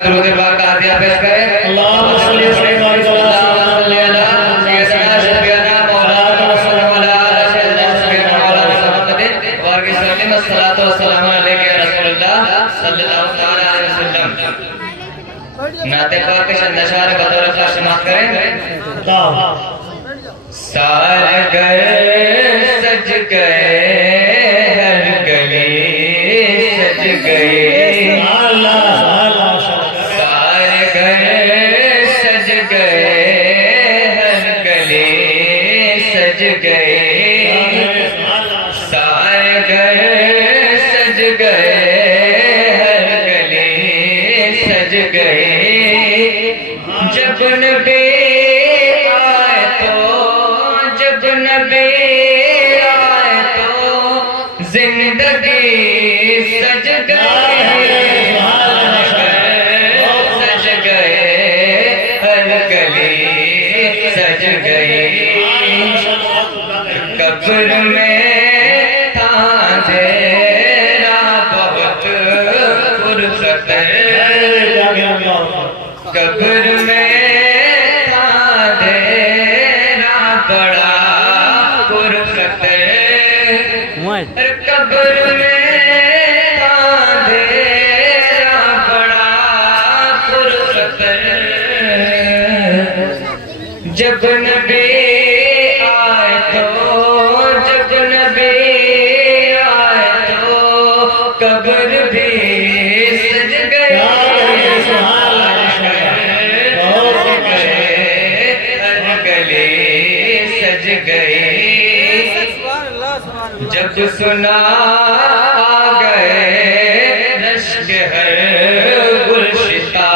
दरूद पाक का हदिया पेश करें। अल्लाहुम्मा सल्ली अला सय्यिदना मौलाना सल्लल्लाहु अलैहि वसल्लम। नाते पाक के शंदशार बतौर का समाप्त करें। सारे घर सज गए, हर गली सज गई, सारे घर सज गए, हर गली सज गए, सारे घर सज गए, हर गली सज गए। जब नबी आए तो, जब नबी आए तो जिंदगी सज गई, सज गए, हर गली सज गई। कब्र में था अंधेरा बहुत फुर्सत, कब्र में था अंधेरा बड़ा फुर्सत, कब्र में था अंधेरा बड़ा फुर्सत। जब नबी आए तो, जब नबी आए तो कब्र भी सज गई, हर गली सज गई। जब सुना आ गए रश्क हर गुलशिता,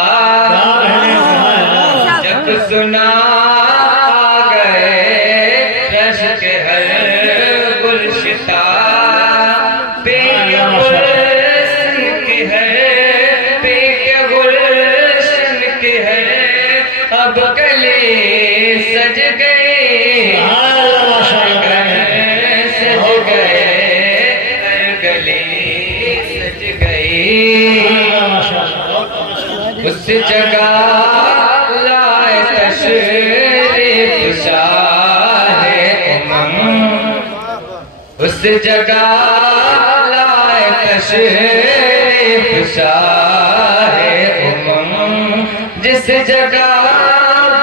जब सुना आ गए रश्क हर गुलशिता, पेट गुलशन की है, पेट गुलशन की है, अब गली सज गई, सज गए, हर गली सज गई। उस जगह लाए तशरीफ शाहे उमम, उस जगह लाए तशरीफ शाहे उमम, जिस जगह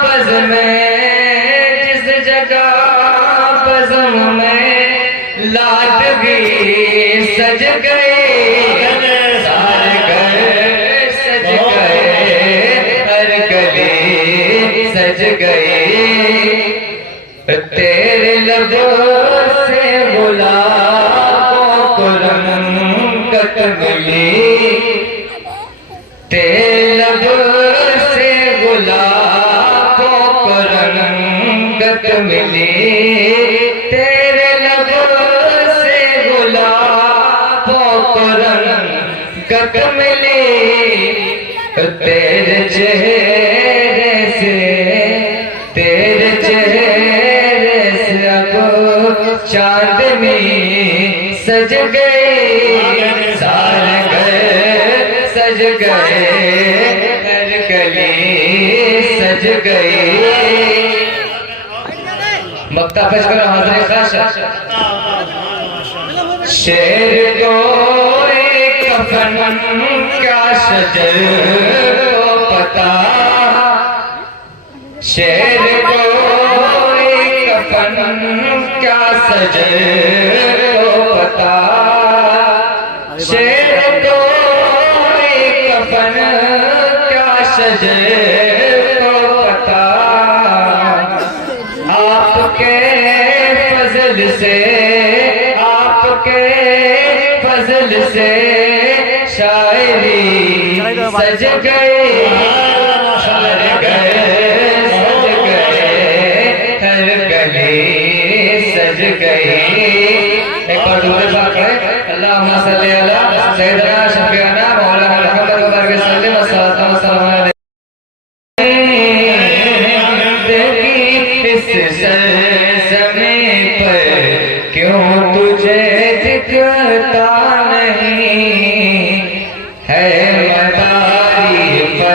बज़्म में, जिस जगह बज़्म में लाडगी सज गई, सारे घर सज गए, हर गली सज गई। तेरे लबों से गुलाबों को रंगत मिली, तेरे लबों से गुलाबों को रंगत मिली, तेरे लबों से गुलाबों को रंगत मिली। तेरे चेहरे से, तेरे चेहरे से अब चांदनी सज गई, सारे घर सज गए, हर गली सज गई। मक्ता पेश करो हाज़िर खाशा। शेर को एक कफन क्या शजर को पता, शेर को एक कफन क्या सजर को पता, शेर को एक कफन क्या शजर को पता। आपके फजल से, आपके फजल से शायरी सज गई, हर घर सज गए, हर गली सज गई। एक बार दूसरे पाक है। अल्लाहुम्मा सल्ली अला सय्यिदना शफीअना मौलाना मुहम्मद व बारिक वसल्लम व सल्लल्लाहु अलैहि इस सरज़मी पर क्यों तुझे दिखता नहीं है मदारी पर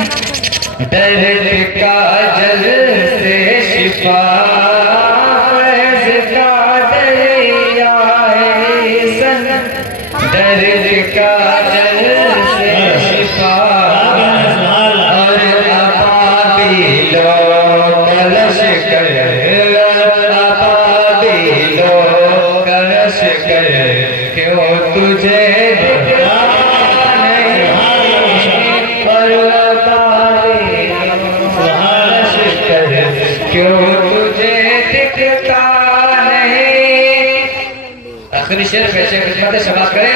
दर्द का जल से शिफा फैज़ का दरिया है सन दर्द का जल से शिफा और अबाबिलो कलश कर अबाबिलो कलश कर क्यों तुझे दिखता नहीं और अबाबिलो कलश कर क्यों तुझे दिखता नहीं। आखिरी शेर पेशे खिदमत शबाश करें।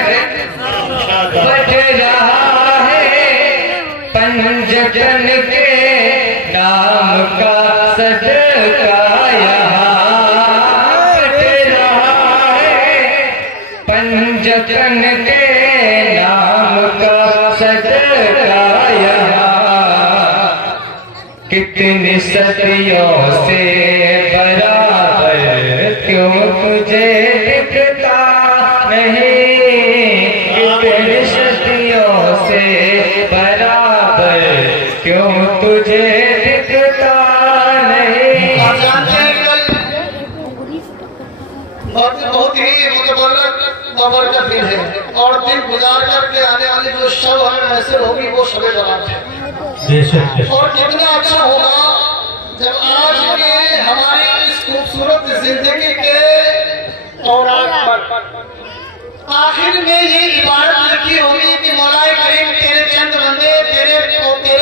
बज रहा है पंजतन के नाम का सदका यहाँ बज रहा है पंजतन के नाम का सदका यहाँ कितनी सदियों से बराबर क्यों तुझे दिखता नहीं कितनी सदियों से बराबर क्यों तुझे दिखता नहीं। बहुत ही बाबर का दिन है और दिन गुजार करके आने वाली जो शव है ऐसे होगी वो शबे बारात है। और कितना अच्छा होगा जब आज के हमारी इस खूबसूरत जिंदगी के औरात पर आखिर में ये इबारत लिखी होगी कि मौलाए करीम तेरे चंद बंदे तेरे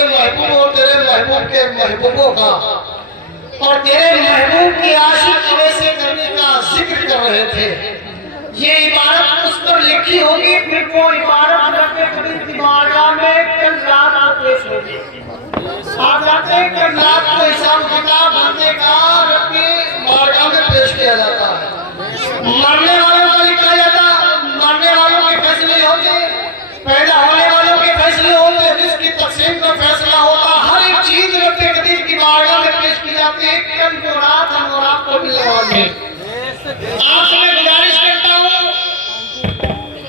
महबूब और तेरे महबूब के महबूबों का और तेरे महबूब की आशिक वैसे करने का जिक्र कर रहे थे। ये इबारत उस पर लिखी होगी फिर वो इबारत रब्बे करीम की बारगाह में कल रात को पेश होगी। आप जाते हैं कल रात को हिसाब किताब बनने का रब्बे बारगाह में पेश किया जाता है। मरने वालों का लिखा जाता मरने वालों के फैसले होते पैदा होने वालों के फैसले होते जिसकी तकसीम का फैसला होता हर एक चीज रब्बे करीम की बारगाह में पेश की जाती है। कल जो रात हम और आपको मिलने वाली है। आपसे मैं गुजारिश करता हूँ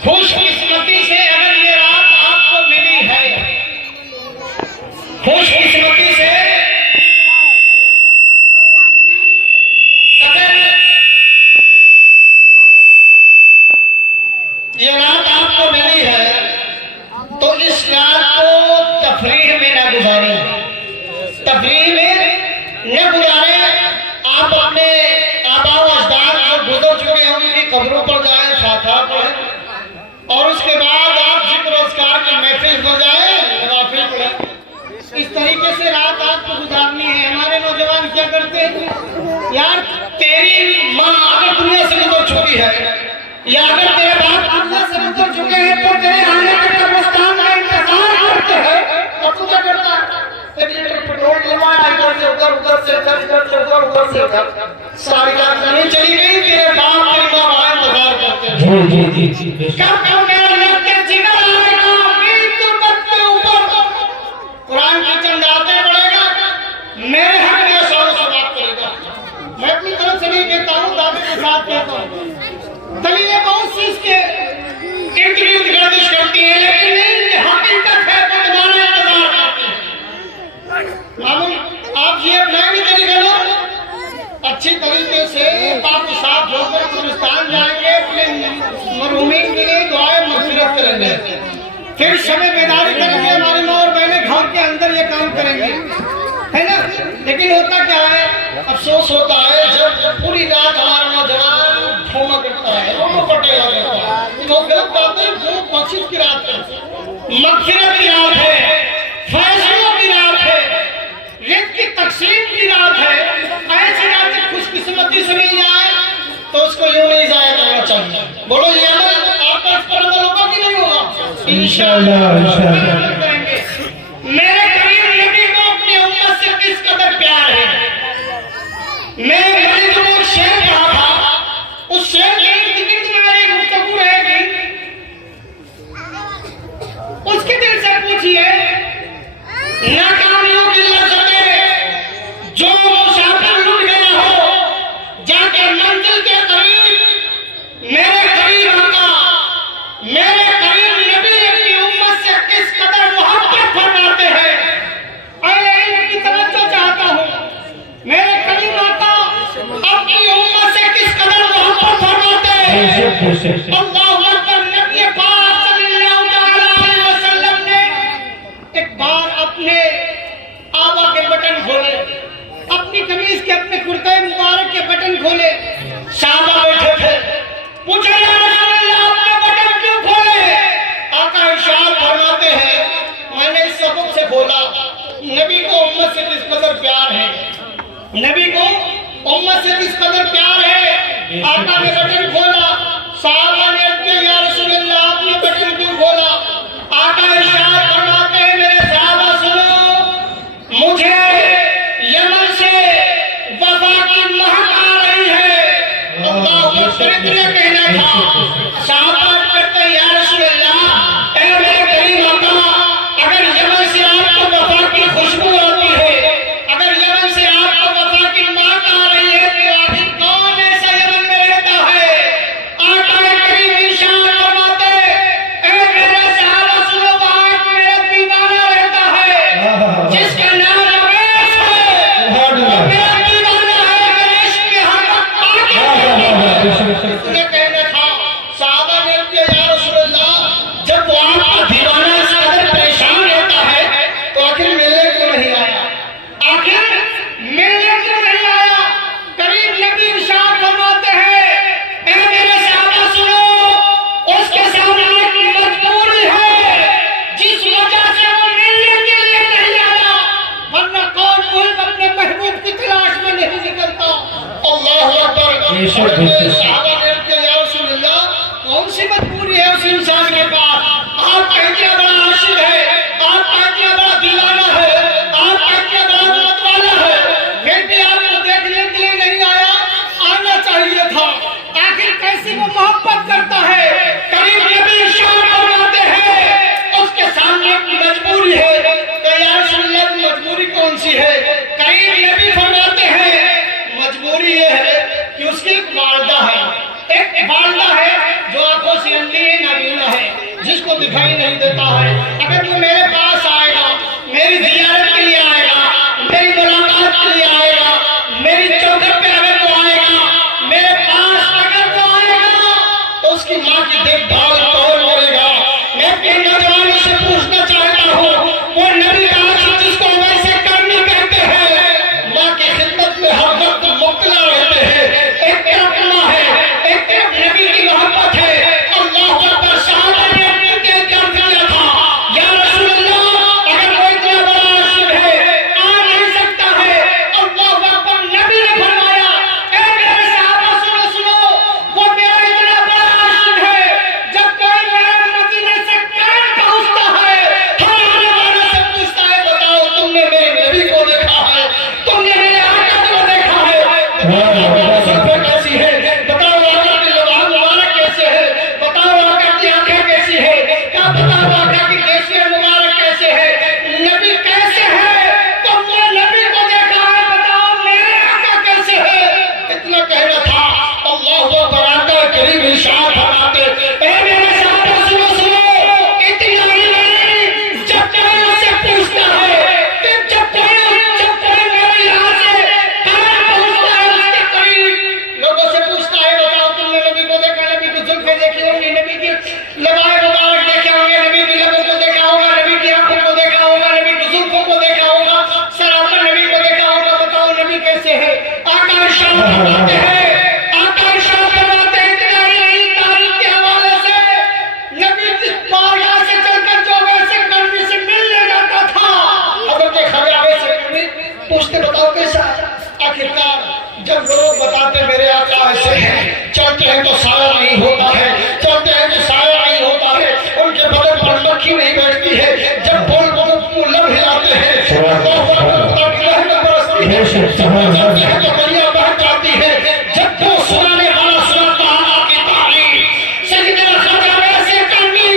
खुशकिस्मती से अगर ये रात आपको मिली है खुशकिस्मती से अगर ये रात आपको मिली है तो इस रात को तफरीह में न गुजारें तफरीह में न गुजारें। आप अपने आबा व अजदाद जो गुजर चुके हैं उनकी कब्रों पर जाएं फातिहा पढ़ें और उसके बाद आप जिक्र अस्कार की महफिल पर जाएं नवाफिल पढ़ें। इस तरीके से रात आपको गुजारनी है। हमारे नौजवान क्या करते हैं यार तेरी माँ अगर दुनिया से गुजर चुकी है या अगर तेरे बाप दुनिया से गुजर चुके हैं तो तेरे आने के कब्रिस्तान का इंतजार करते हैं और तू क्या करता है पेट्रोल डलवाया इधर से उधर उधर से इधर इधर से उधर उधर से उधर सारी रात जमीन चली गई तेरे बाप तेरी माँ वहां इंतजार करते हैं। कब कब मेरा लगते जिगर आएगा मीर तुर्बत के ऊपर कुरान की चंद आते पड़ेगा मेरे हक में सौ से बात करेगा। मैं अपनी तरफ से नहीं कहता हूँ दावे के साथ कहता हूँ दलीलें बहुत सी इसके इर्द गिर्द गर्दिश करती है लेकिन नहीं हकीकत है तो तुम्हारा इंतजार करती है। आप ये अपनाएंगे तरीके लो अच्छी तरीके से पाक साफ होकर कब्रिस्तान जाएंगे अपने मरहूमीन के लिए दुआएं मग़फ़िरत करेंगे फिर शब बेदारी करेंगे। हमारी माँ और बहनें घर के अंदर ये काम करेंगे है ना। लेकिन होता क्या है अफसोस होता है जब पूरी रात हमारा नौजवान घूमा करता है रोनो पटेला करता है तो गलत बात है। वो बख्शिश की रात है मग़फ़िरत की रात है फैसलों की रात है रिज़्क़ की तक़सीम की रात है। ऐसी रात खुशकिस्मती से मिल जाए तो उसको यूं नहीं ज़ाया करना चाहिए। बोलो ये अमल आपका इस पर अमल होगा कि नहीं होगा? इंशाअल्लाह करेंगे। मेरे करीम नबी को अपनी उम्मत से किस कदर प्यार है। मैं मरीज को एक शेर कहा था उस शेर के इर्द गिर्द मेरी गुफ्तगू रहेगी। उसके दिल से पूछिए नाकामियों की लज़्ज़तें जो मुसाफिर लुट गया हो जाकर मंजिल के करीब मेरे करीब आका मेरे करीब नबी अपनी उम्मत से किस कदर मोहब्बत फरमाते हैं। कदर प्यार है, नबी को उम्मत से किस कदर प्यार है। आका ने बटन खोला, साहबा ने अर्ज़ या रसूलल्लाह आपने बटन क्यों खोला। आका इरशाद फरमाते हैं मेरे साहबा सुनो, मुझे यमन से वफा की महक आ रही है। अल्लाह अकबर ने कहना था, साहबा कहते हैं या रसूलल्लाह ऐ मेरे करीम आका, अगर यमन से आपको वफा की खुशबू आती है, अगर यमन से आपको वफा की महक आ रही है, तो आखिर कौन ऐसा यमन में रहता है। आका करीम इरशाद फरमाते ऐ मेरे साहबा सुनो, वहां एक मेरा दीवाना रहता है जिसका नाम अवैस है। वो मेरा दीवाना है, मेरे इश्क के हर वक्त पागल है। कहना था, साहबा ने कहा या रसूलल्लाह, जब वो आपका दीवाना इस कदर परेशान रहता है तो आखिर मिलने क्यों नहीं आया, आखिर मिलने क्यों नहीं आया। करीब नबी इरशाद फरमाते हैं ऐ मेरे साहबा सुनो, उसके सामने एक मजबूरी है जिस वजह से वो मिलने के लिए नहीं आया, वरना कौन मुल्क अपने महबूब की तलाश में नहीं निकलता। अल्लाह अकबर। साहबा ने कहा या रसूलल्लाह, कौन सी मजबूरी है उस इंसान के पास। आपका इतना बड़ा आशिक है, आपका इतना बड़ा दीवाना है, आपका इतना बड़ा मतवाला है, फिर भी आपको देखने के लिए नहीं आया, आना चाहिए था। आखिर कैसी वो मोहब्बत करता है। करीब नबी इरशाद फरमाते हैं उसके सामने एक मजबूरी है। तो या रसूलल्लाह मजबूरी कौन सी है। करीब नबी फरमाते हैं मजबूरी ये है कि उसकी एक वालदा है, एक वालदा है जो आंखों से अंधी है, नाबीना है, जिसको दिखाई नहीं देता है। अगर वो मेरे पास आएगा, मेरी जियारत के लिए आएगा, मेरी मुलाकात के लिए आएगा, मेरी चौखट पे अगर वो आएगा, मेरे पास अगर वो आएगा, तो उसकी माँ की देखभाल कौन करेगा। मैं अपने नौजवानों से पूछना चाहता हूँ, वो नबी का आशिक जिसको वैसे करनी कहते हैं, माँ की खिदमत में हर वक्त मुब्तला रहते हैं। एक तरफ माँ है, एक तरफ नबी की मोहब्बत है। अल्लाह अकबर। साहबा ने अपने दिल कर दिया था या रसूलल्लाह, अगर वो इतना बड़ा आशिक है, आ नहीं सकता है। अल्लाह अकबर। नबी ने फरमाया ऐ मेरे साहबा सुनो सुनो, वो मेरा इतना बड़ा आशिक है, जब कोई मेरे मदीने से कान पहुंचता है, हर आने वाले से पूछता है बताओ तुमने मेरे नबी को देखा है, तुमने मेरे आका को देखा है, कैसी है, बताओ आका की लबान मुबारक कैसे है, बताओ आका की आंखें कैसी है, क्या बताओ आका की कैफियत मुबारक कैसे है, नबी कैसे है, तुमने नबी को देखा है, बताओ मेरे आका कैसे है। इतना कहना था। अल्लाह अकबर। आका करीम इरशाद फरमाते ऐ मेरे साहबा सुनो सुनो, इतना ही नहीं, जब कोई उससे पूछता है, जब कोई मेरे यहाँ से कान पहुंचता है उसके करीब, लोगों से पूछता है बताओ तुमने नबी को देखा, नबी की जुल्फें देखी होंगी, नबी की लबाए मुबारक देखे होंगे, नबी की लबों को देखा होगा, नबी की आंखों को देखा होगा, नबी की जुल्फों को देखा होगा, सराफा नबी को देखा होगा, बताओ नबी कैसे है। आका इरशाद फरमाते हैं, आका इरशाद फरमाते हैं इतना ही नहीं, तारीख के हवाले से नबी की बारगाह से चलकर जो वैसे कर्मी से मिलने जाता था, हज़रत खबीर से कर्मी पूछते बताओ कैसा। आखिरकार जब लोग बताते मेरे आका ऐसे हैं, चलते हैं तो साया नहीं होता है, चलते हैं तो साया नहीं होता है, उनके बगल पर मक्खी नहीं बैठती है, जब बोल लब हिलाते हैं चलते हैं तो दुनिया बह जाती है, जब वो सुनाने वाला सुनाता आका की तारीफ, सजदे ख़जा वैसे कर्मी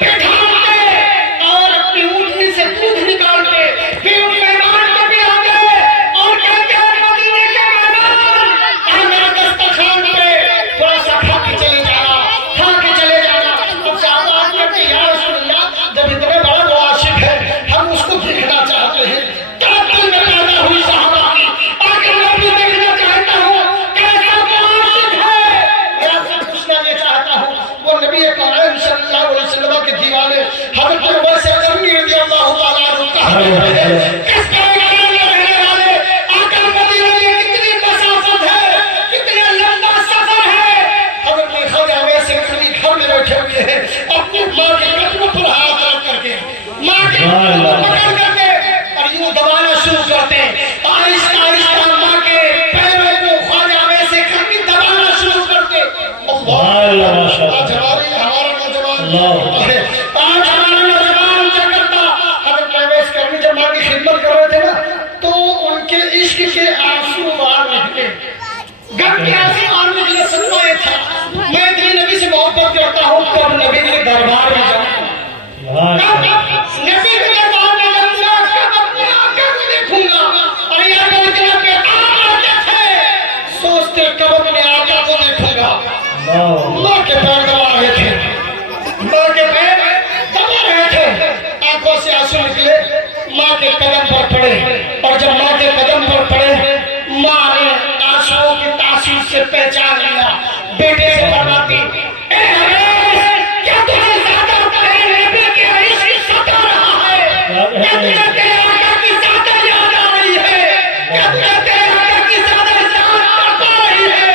बैठाते और अपनी ऊँटनी से दूध निकालते, फिर उन मेहमान को भी आते और कहते हैं मदीने के मेहमान, आज मेरे दस्तरखान पे थोड़ा सा खा के चले जाना, खा के चले जाना। अब साहबा कहते हैं या रसूलल्लाह, जब इतने बड़ा वो आशिक है, हम उसको देखना चाहते हैं। तड़प दिल में पैदा हुई साहबा की, आखिर मैं भी देखना चाहता हूँ कैसा वो आशिक है। मैं आपसे पूछना ये चाहता हूँ, वो नबी करीम सल्लल्लाहु अलैहि वसल्लम के दीवाने हज़रत वैसे करनी रज़ियल्लाहु ताला अन्हु किस तरह के रहने वाले आका मदीने में कितनी मसाफत है, कितना लंबा सफर है। हज़रत ख़जा वैसे करनी घर में बैठे हुए हैं, अपनी माँ के कदमों पर हाथ रख करके, माँ के कदमों को पकड़ करके और यूं दबाना शुरू करते हैं। आंखों से आंसू निकले, माँ के कदम पर पड़े, और जब माँ के कदम पर पड़े, माँ ने आंसुओं की तासीर से पहचान लिया। बेटे से फरमाती, ए हमेश, क्या तुम्हें ज्यादा तेरे नबी के इश्क सता रहा है? क्या तुम्हें तेरे आका की ज्यादा याद आ रही है? क्या तुम्हें तेरे आका की ज्यादा याद आ रही है?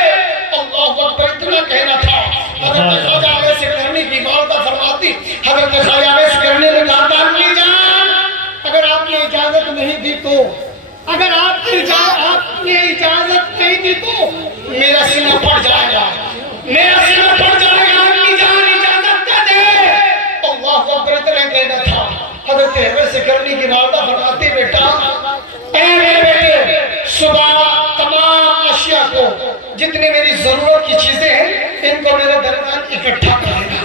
अल्लाह अकबर, इतना कहना था। हजरत ख्वाजा अवैस करनी की वालदा फरमाती, हजरत ख्वाजा अवैस करनी ने कहा, अम्मी जान, अगर आपने इजाजत नहीं दी तो, अगर आपने इजाजत नहीं दी तो मेरा सीना फट जाएगा, मेरा सीना फट जाएगा। अम्मी जान इजाजत दे दे। अल्लाह अकबर, इतना कहना था। हजरत अवैस करनी की वालदा फरमाती, बेटा, ऐ मेरे बेटे, सुबह तमाम अशिया को, जितनी मेरी जरूरत की चीजें हैं, इनको मेरे दरबार इकट्ठा कर लेना,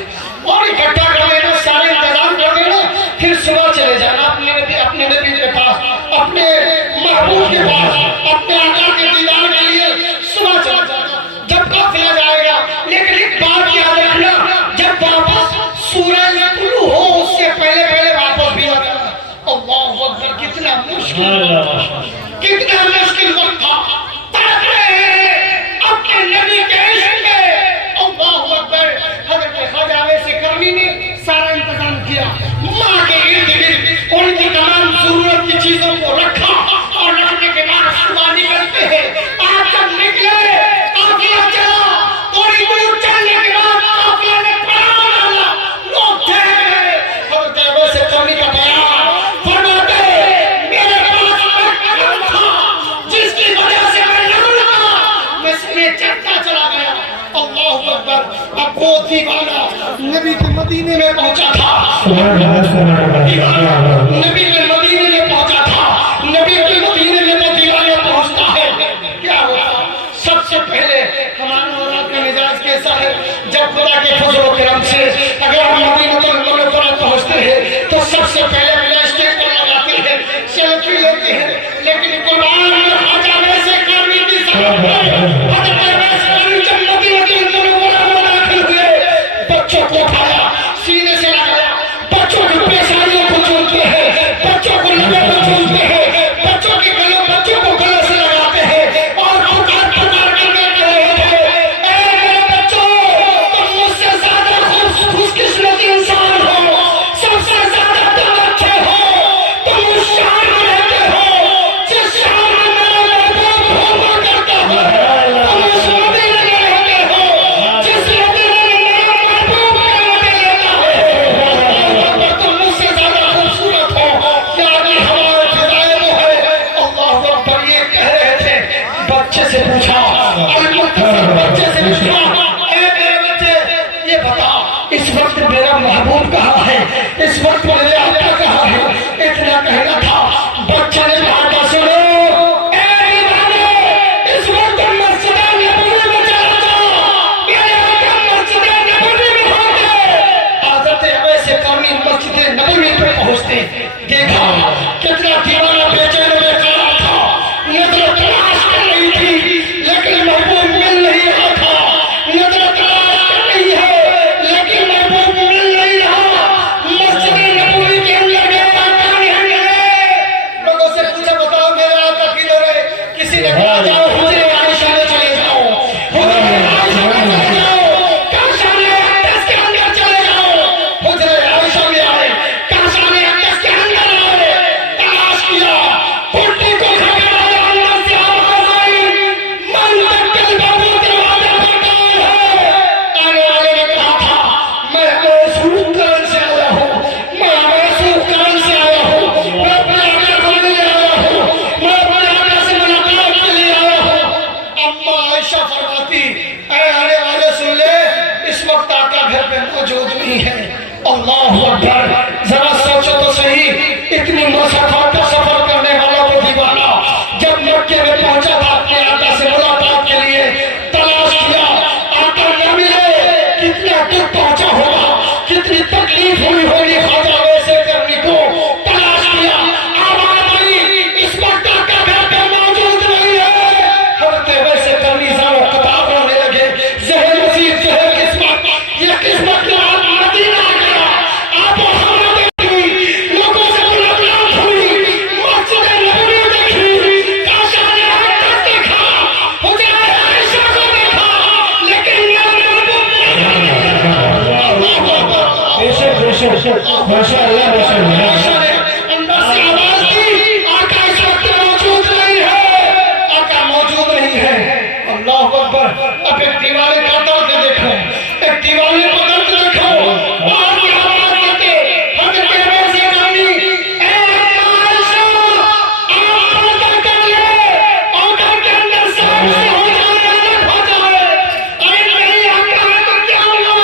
और इकट्ठा कर लेना, सारे इंतजाम कर लेना, फिर सुबह चले जाना अपने नबी के पास, अपने महबूब के पास, अपने आका के दीदार के लिए सुबह चले जाना। जब काफिला जाएगा, लेकिन एक बात याद रखना, जब वापस सूरज तुलू हो उससे पहले पहले वापस भी आ जाना। अल्लाह अकबर, कितना मुश्किल वक्त था। तड़प रहे हैं अपने नबी के इश्क में। अल्लाह अकबर, हजरत ख्वाजा अवैस करनी ने सारा इंतजाम किया, माँ के इर्द गिर्द उनकी तमाम जरूरत की चीजों को रखा, और रखने के बाद सुबह निकलते हैं। आज जब निकले, काफिला चला, थोड़ी दूर चलने के बाद काफिला ने पड़ाव डाला, लोग थे हजरत अवैस करनी का बयान फरमाते, मेरे पास एक काम था जिसकी वजह से मैं लगा, मैं सीने चढ़ता चला गया। अल्लाह अकबर, अब वो दीवाना नबी के मदीने में पहुंचा था, नबी के मदीने में पहुंचा था, नबी के मदीने में तो दीवाना पहुंचता है। क्या हुआ? सबसे पहले हमारा और आपका मिजाज कैसा है? जब खुदा के फजल व करम से अगर हम मदीनतुल मुनव्वरा पहुंचते हैं तो सबसे पहले मिला स्टेज पर लगाते हैं, सेल्फी लेते हैं, लेकिन कुरान में ख्वाजा अवैस करनी की जरूरत है। हजरत अवैस करनी जब मदीनतुल मुनव्वरा में दाखिल हुए, बच्चों को उठाया, सीने से लगाया, बच्चों की पेशानियों को चूमते हैं, बच्चों को लगे को चूमते हैं, बच्चों के बच्चों को गले से लगाते हैं, और पुकार पुकार कर कह रहे थे, ए मेरे बच्चों, तुम मुझसे ज्यादा खुशकिस्मत इंसान हो, सबसे ज्यादा तुम अच्छे हो, तुम उस शहर में रहते हो जिस शहर में मेरा महबूब घूमा करता है, तुम उस मदीने में रहते हो जिस मदीने में मेरा महबूब कहते रहता है। तुम मुझसे ज्यादा खूबसूरत हो, क्या अभी हमारे फिदाए वो है? अल्लाह अकबर, ये कह रहे थे। बच्चे से पूछा, बच्चे से पूछा, ए मेरे बच्चे, ये बता, इस वक्त मेरा महबूब कहाँ है? इस वक्त मेरे आका कहाँ है? इतना कहना था। बच्चे ने कहा था, सुनो ए दीवाने, इस वक्त मस्जिद नबवी में चला जाओ, मेरे आका मस्जिद नबवी में होंगे। हजरत अवैस करनी मस्जिद नबवी पे पहुंचते, देखा कितना दीवाना बेचैन में खड़ा था, नजर तलाश कर रही थी, लेकिन महबूब मिल नहीं रहा था, नजर तलाश कर रही है, लेकिन महबूब मिल नहीं रहा। मस्जिद नबवी के अंदर गया, लोगों से पूछा, बताओ मेरा आका किधर है? किसी ने कहा, जाओ हुजरे आयशा में चले जाओ, हुजरे आयशा में चले जाओ, काशाने अक्दस के अंदर चले जाओ। हुजरे आयशा में आए, काशाने अक्दस के अंदर आए, तलाश किया, माशाअल्लाह माशाअल्लाह अंदर से आवाज दी, आका इस वक्त मौजूद नहीं है, आका मौजूद नहीं है। अल्लाह अकबर। अब एक दीवार का दर्द देखो, एक दीवार का दर्द देखो, और ये आवाज देते हजरत अबू से नबी, ए आयशा आप पर्दा कर ले, आंखों के अंदर सांप से हो जाए, हो जाए। अरे नहीं आका तो क्या हुआ?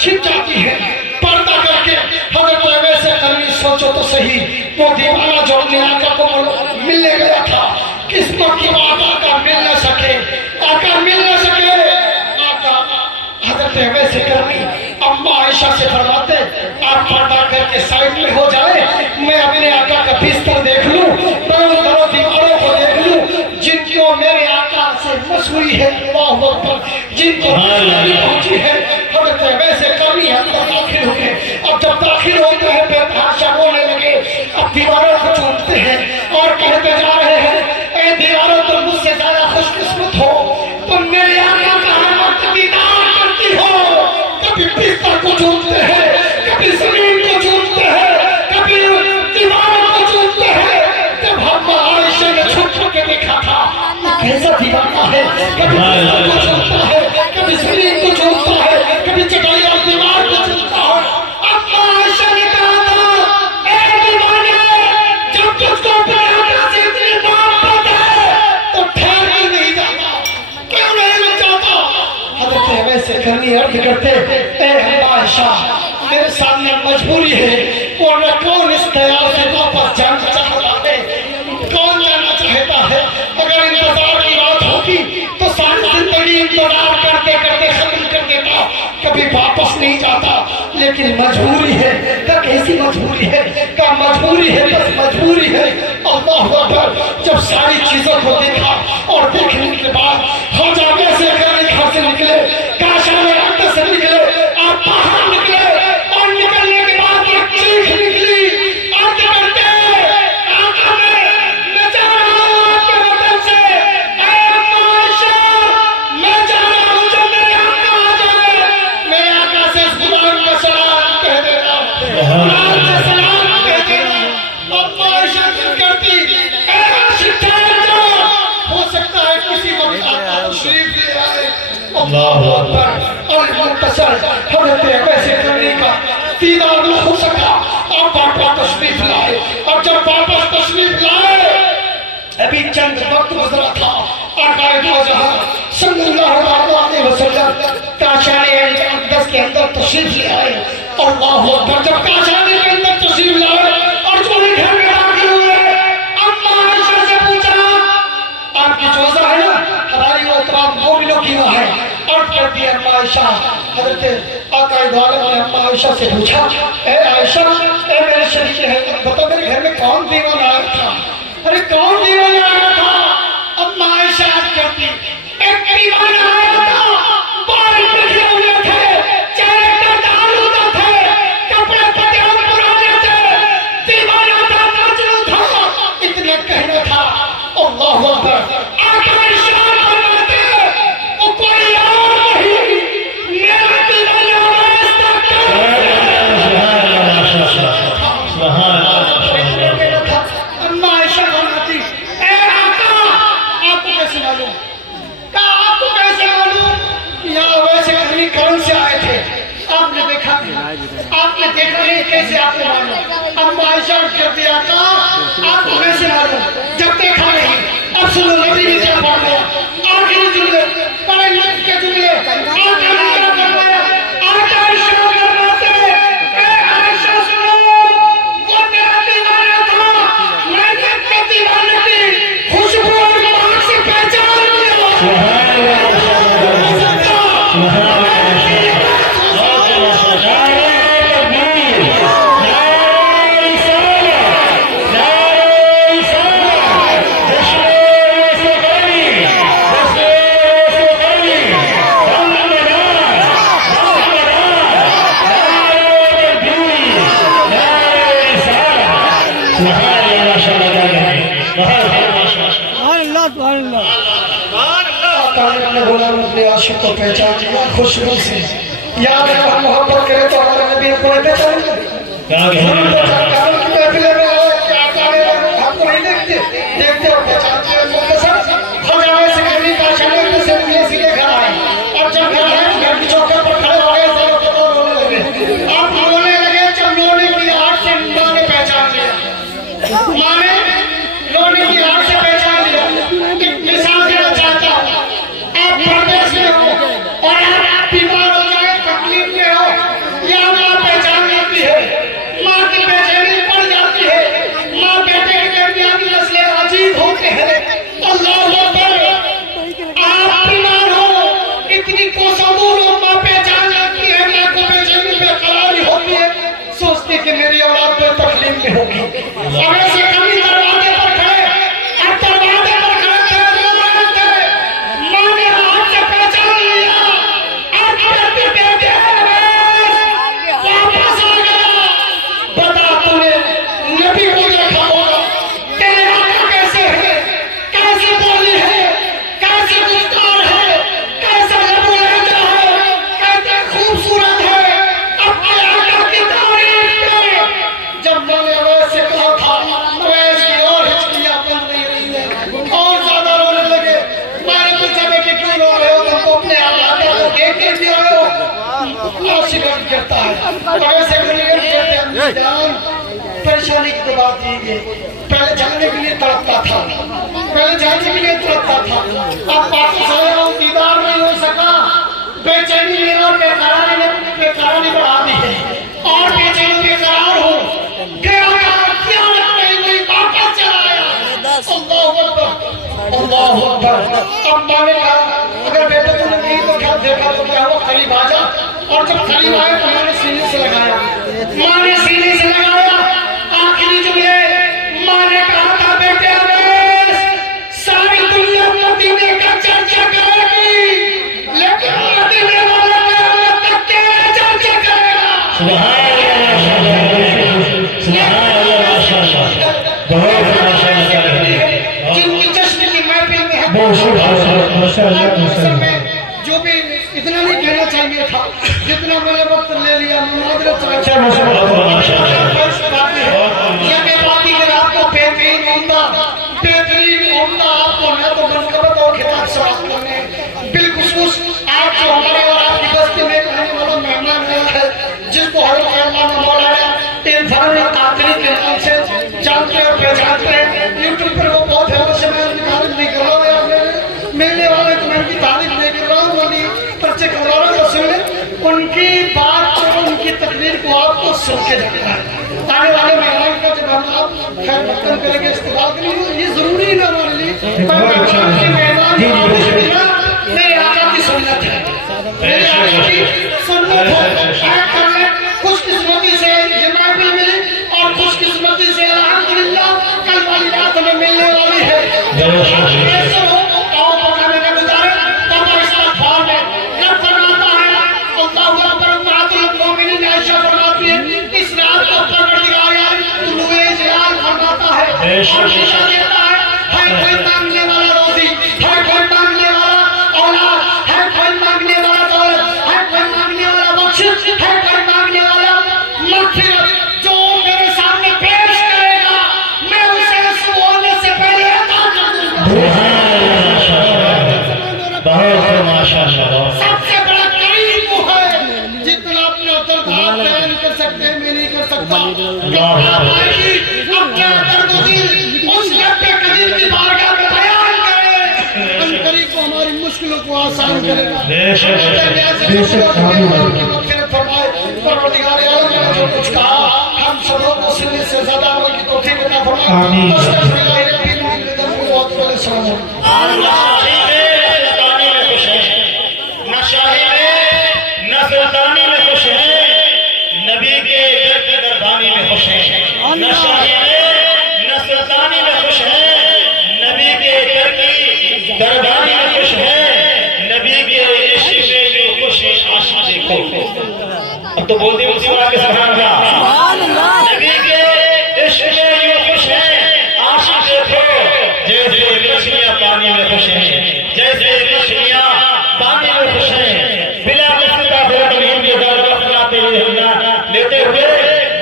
छिप जाती है पर्दा करके। हजरत वैसे करनी सोचो तो सही, वो दीवाना जो अपने आका को मिलने गया था, किस्मत की बात आका मिल न सके, आका मिल न सके। आका हजरत वैसे करनी अम्मा आयशा से फरमाते आप पर्दा करके साइड में हो जाए, मैं अपने आका का बिस्तर देख लूं, दोनों तरफ दीवारों को देख लूं, जिनको मेरे आका से मशहूरी है, अल्लाहु अकबर, जिनको पहुंची है। हजरत वैसे करनी अंदर दाखिल हो गए। अब जब दाखिल होते हैं बेतहाशा रोने लगे, अब दीवारों को चूमते हैं और कहते जा रहे हैं ए दीवारों तुम मुझसे ज्यादा खुशकिस्मत हो, तुम मेरे आका का हर वक्त दीदार करती हो। कभी बिस्तर को चूमते हैं, कभी जमीन को चूमते हैं, कभी दीवारों को चूमते हैं। जब हम आयशा ने छुप छुप के देखा था कैसा दीवाना है, कभी बिस्तर को चूमता है, कभी जमीन को चूमता है, कभी चटाई और दीवार को चूमता है। अब आयशा ने कहा था ए दीवाने, जब तुझको अपने आका से इतनी मोहब्बत है तो ठहर क्यों नहीं जाता, क्यों नहीं रुक जाता? हजरत वैसे करनी अर्ज करते ए आयशा मेरे सामने मजबूरी है, वरना कौन इस दयाल से वापस जाना चाहता है, कौन जाना चाहता है? अगर इंतजार की बात होगी तो सारी जिंदगी इंतजार करते करते खत्म कर देता, कभी वापस नहीं जाता। लेकिन मजबूरी है, क्या कैसी मजबूरी है? क्या मजबूरी है? बस मजबूरी है। अल्लाह अकबर। जब सारी चीजों को देखा और देखने के बाद ख्वाजा वैसे करने घर से निकले, काशा में रक्त से निकले, आप बाहर निकले और निकलने के बाद एक चीख निकली, अर्ज करते आका मैं जा रहा हूं आपके वतन से, ऐ अम्मा आयशा मैं जा रहा हूं, जब मेरे आका आ जाए मेरे आका से इस गुलाम का सलाम कह देना, गुलाम का सलाम कह देना। अम्मा आयशा क्या करती, ऐ आशिक ठहर जाओ, हो सकता है किसी वक्त आका तशरीफ ले आए। अल्लाहु अकबर। और मुख्तसर हजरत वैसे करने का दीदार न हो सका और वापस तशरीफ लाए। और जब वापस तशरीफ लाए अभी चंद वक्त गुजरा था, आका दो जहां सल्लल्लाहु अलैहि वसल्लम काशाने अक़दस के अंदर तशरीफ ले आए। अल्लाहु अकबर। जब काशाने के अंदर तशरीफ लाए और जो घर में दाखिल हुए, अम्मा आयशा से पूछा आपकी चौजा है ना, हमारी वो तमाम मोमिनों की वो है। और कर दिया अम्मा आयशा। हजरत आका दो आलम ने अम्मा आयशा से पूछा ए आयशा, ए मेरे शरीक है, बताओ मेरे घर में कौन दीवाना आया था? अरे कौन दीवाना आया था? अम्मा आयशा करती एक दीवाना आया था, बाल बिखरे हुए थे, चेहरे पर आलूदा थे, कपड़े पतियान पुराने थे, दीवाना था, मजनू था, इतना कहना था। अल्लाहु अकबर। आका इरशाद फरमाते वो कोई और नहीं, मेरा दीवाना अम्मा आयशा फरमाती ए आका आपको कैसे मालूम? क्या आपको कैसे मालूम? यहाँ वैसे करनी कौन से आए थे? आपने देखा आपने देखा नहीं, कैसे आपको मालूम? अम्मा आयशा कहती आका आपको कैसे मालूम जब देखा नहीं? अब सुनो नबी ने क्या फरमाया, आखिरी जुमले बड़े लग के जुमले आका ने क्या फरमाया, आका इरशाद फरमाते ए आयशा सुनो, वो मेरा दीवाना था, मैंने अपने दीवाने की खुशबू और महक से पहचान लिया। अपने आशिक को पहचान लिया खुशबू से। याद है हम मोहब्बत करें तो हमारे नबी को नहीं पहचानेंगे। हमको नहीं देखते हो पहचानते हो खजाने से गली का शहर से सीधे खड़ा है और जब खड़ा है घर की चौके पर खड़े हो गए तो रोने लगे। आप रोने लगे जब रोने की आग से माँ ने पहचान लिया। माँ ने रोने की आग से पहचान लिया। एक मिसाल देना चाहता हूँ, आप परदेश में हो और आप बीमार हो जाए तकलीफ में हो या माँ पहचान जाती है, माँ की बेचैनी पड़ जाती है, माँ बेटे के दरमियान नस्लें अजीब होते हैं। अल्लाह अकबर, आप बीमार हो इतनी कोसों दूर हो, माँ पहचान जाती है, माँ को बेचैनी बेकरारी होती है, सोचती कि मेरी औलाद कोई तकलीफ में होगी। और ऐसे कभी दरवाजे पर खड़े और दरवाजे पर खड़े थे माँ ने हाथ से पहचान लिया और कहती बेटे वापस आ गया। बता तूने नबी को देखा होगा, तेरे आका कैसे है, कैसी बोली है, कैसी गुफ्तार है, कैसा लबू लहजा है, कैसे खूबसूरत है, अपने आका की तारीफ करे। जब मैंने वैसे कहा था वैसे की और हिचकियां बन नहीं रही है और ज्यादा रोने लगे। मैंने पूछा बेटे क्यों रो रहे हो, तुमको अपने आका को देख के दिया हो आशिक करता है। वैसे जान परेशानी की बात ये पहले जाने के लिए तड़पता था, पहले जाने के लिए तड़पता था, अब वापस आया हूँ दीदार नहीं हो सका, बेचैनी मेरा बेकरारी बढ़ा दी है और बेचैनी बेकरार हूँ। गया क्या लगता है कोई वापस चला आया। अल्लाहु अकबर, अल्लाहु अकबर। अब माँ ने कहा अगर बेटे तूने नहीं तो क्या देखा तो क्या हुआ, करीब आ जा। और जब करीब आए तो मैंने सीने से लगाया, माँ ने सीने से लगाया। आखिरी जुमले माँ ने कहा था बेटे अवैस सारी दुनिया मदीने का चर्चा करेगी लेकिन मदीने वाला क़यामत तक तेरा चर्चा करेगा। जिनकी जश्न की महफिल में है जो भी इतना नहीं कहना चाहिए था जितना मैंने वक्त ले लिया। आपको बेहतरीन उम्दा आपको न तो मनकबत और खिताब से बात करने बिलखुसूस आप जो हमारे और आपकी बस्ती में रहने वाला मेहमान है जिसको हज़रत अल्लामा मौलाना इरफान कादरी के नाम से जानते और पहचानते हैं। यूट्यूब पर वो बहुत है उससे मैं उनकी तारीफ नहीं कर रहा हूँ यार, मिलने वाले तो मैं उनकी तारीफ नहीं कर रहा हूँ, वाली पर्चे कर रहा हूँ। सुन उनकी बात और उनकी तकरीर को आपको सुन के जाना है। आने वाले मेहमान का जब हम आप खैर मकदम करेंगे इस्तेमाल करेंगे ये जरूरी है हमारे लिए। मेरे आका की सुन्नत है, मेरे आका की सुन्नत है। खुशकिस्मती से ये महफिल मिली और खुशकिस्मती से अल्हम्दुलिल्लाह कल वाली रात हमें मिलने वाली है। हर कोई मांगने वाला रोटी, हर कोई मांगने वाला औलाद, हर कोई मांगने वाला दौलत, हर कोई मांगने वाला बख्शिश, हर कोई मांगने वाला मग़फ़िरत जो मेरे सामने पेश करेगा मैं उसे होने से पहले अता कर दूंगा। सबसे बड़ा करीम वो है जितना अपना दर्द आप बयान कर सकते हैं मैं नहीं कर सकता। अपना दर्द उस रब्बे कदीर की बारगाह में बयान करें, करीब को हमारी मुश्किलों को आसान करेगा। परवरदिगार आलम ने जो कुछ कहा हम सबों को सुनने से ज्यादा अमल की तौफीक अता फरमाए। सुल्तानी में खुश है, नबी के दर की दरबानी में खुश है। न शाही न सुल्तानी में खुश है, नबी के दर की दरबानी में खुश है। नबी के इश्क में जो खुश है आशिक देखो। अब तो बोलते उसी बात के सुभान अल्लाह। नबी के इश्क में जो खुश है आशिक देखो। जैसे मछलियां पानी में खुश है, जैसे मछलियां पानी में लेते हुए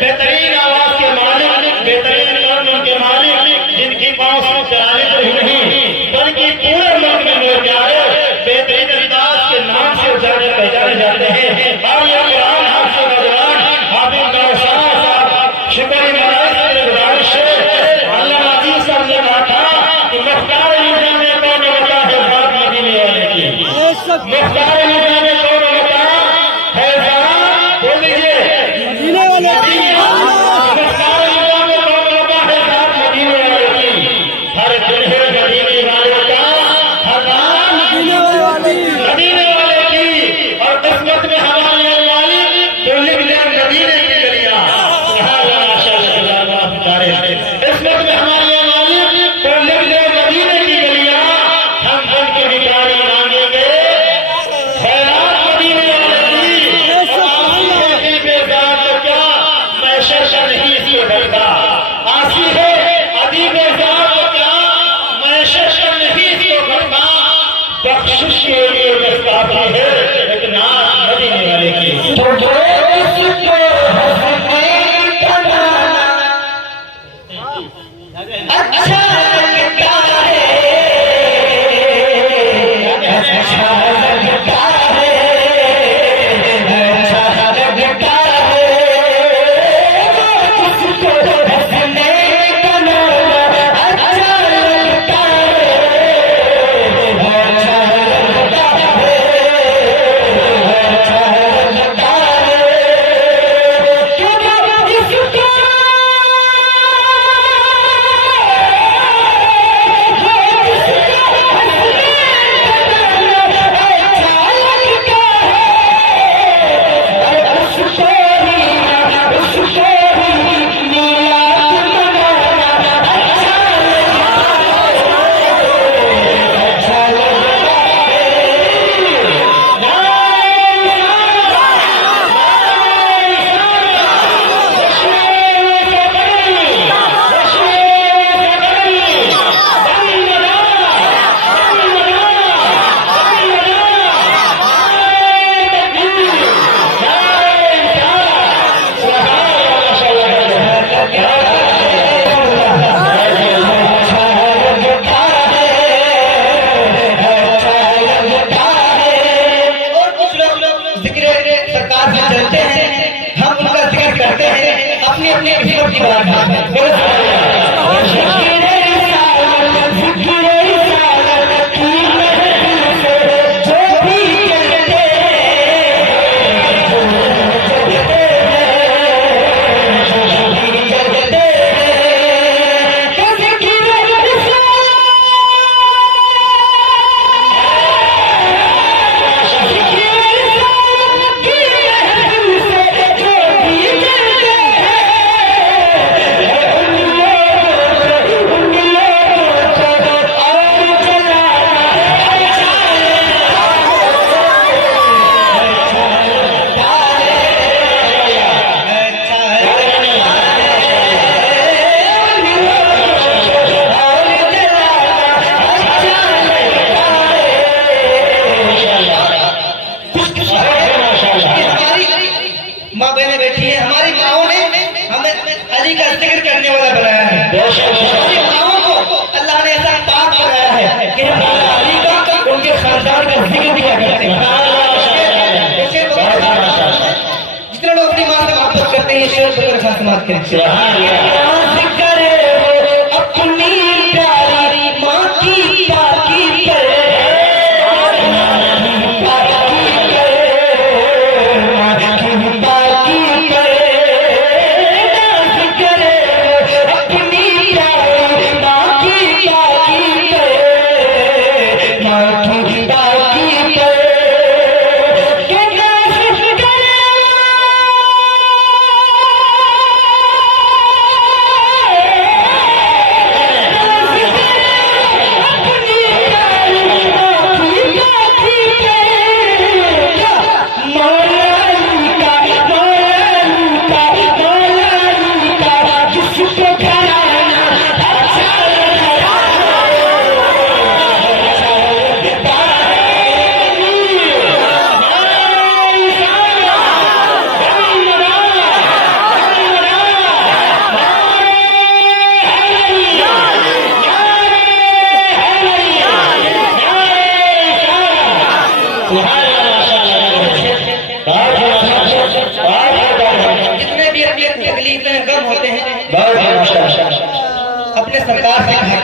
बेहतरीन आवाज के मालिक, बेहतरीन कौम के मालिक, जिनकी पांव सिर्फ चलाने पर ही नहीं बल्कि पूरे मुल्क में लोग प्यारे बेहतरीन अंदाज के नाम से उजागर पहचाने जाते हैं। और ये कुरान हाफिज़ नौजवान हाफिज़ नौशाद साहब शुक्र मलाइक के गुजारिश है। अल्लाह अजीज साहब ने कहा था कि मुख्तार यूनिया में कौन होता है बात मदीने वाले की, मुख्तार यूनिया में कौन होता है बात बोल दीजिए मदीने वाले की, मुख्तार यूनिया में कौन होता है बात मदीने वाले की। हर दिन है मदीने वाले का, हर रात मदीने वाले की, मदीने वाले की। और किस्मत में हमारे वाली तो लिख दे मदीने की गलियां। किस्मत में हमारे वाली तो लिख दे मदीने की गलियां। हम बन के भिखारी मांगेंगे खैरात मदीने वाले की। आसी है बेजार तो क्या मैं शर्शा नहीं इसको डरता, आसी है अदी बेजार तो क्या मैं शर्शा नहीं इसको डरता। बख्शिश के लिए बस काफी है एक नाथ मदीने वाले की। तो जो इसको अच्छा लगता है, अच्छा लगता है, अच्छा लगता है, उसको हंसने का नाम अच्छा लगता है, अच्छा लगता है, अच्छा लगता है। क्यों इसको सरकार से चलते हैं, हम उनका जिक्र करते हैं अपनी अपनी किस्मत की बात माँ बहने बैठी है। हमारी माओ ने हमें अली का जिक्र करने वाला बनाया है। हमारी माओ को अल्लाह ने ऐसा पाक बनाया है कि हम अली का उनके खानदान का जिक्र भी करते हैं। जितने लोग अपनी माँ से मोहब्बत करते हैं शेर बकर खान समाज के अपनी प्यारी माँ की पाकी करे,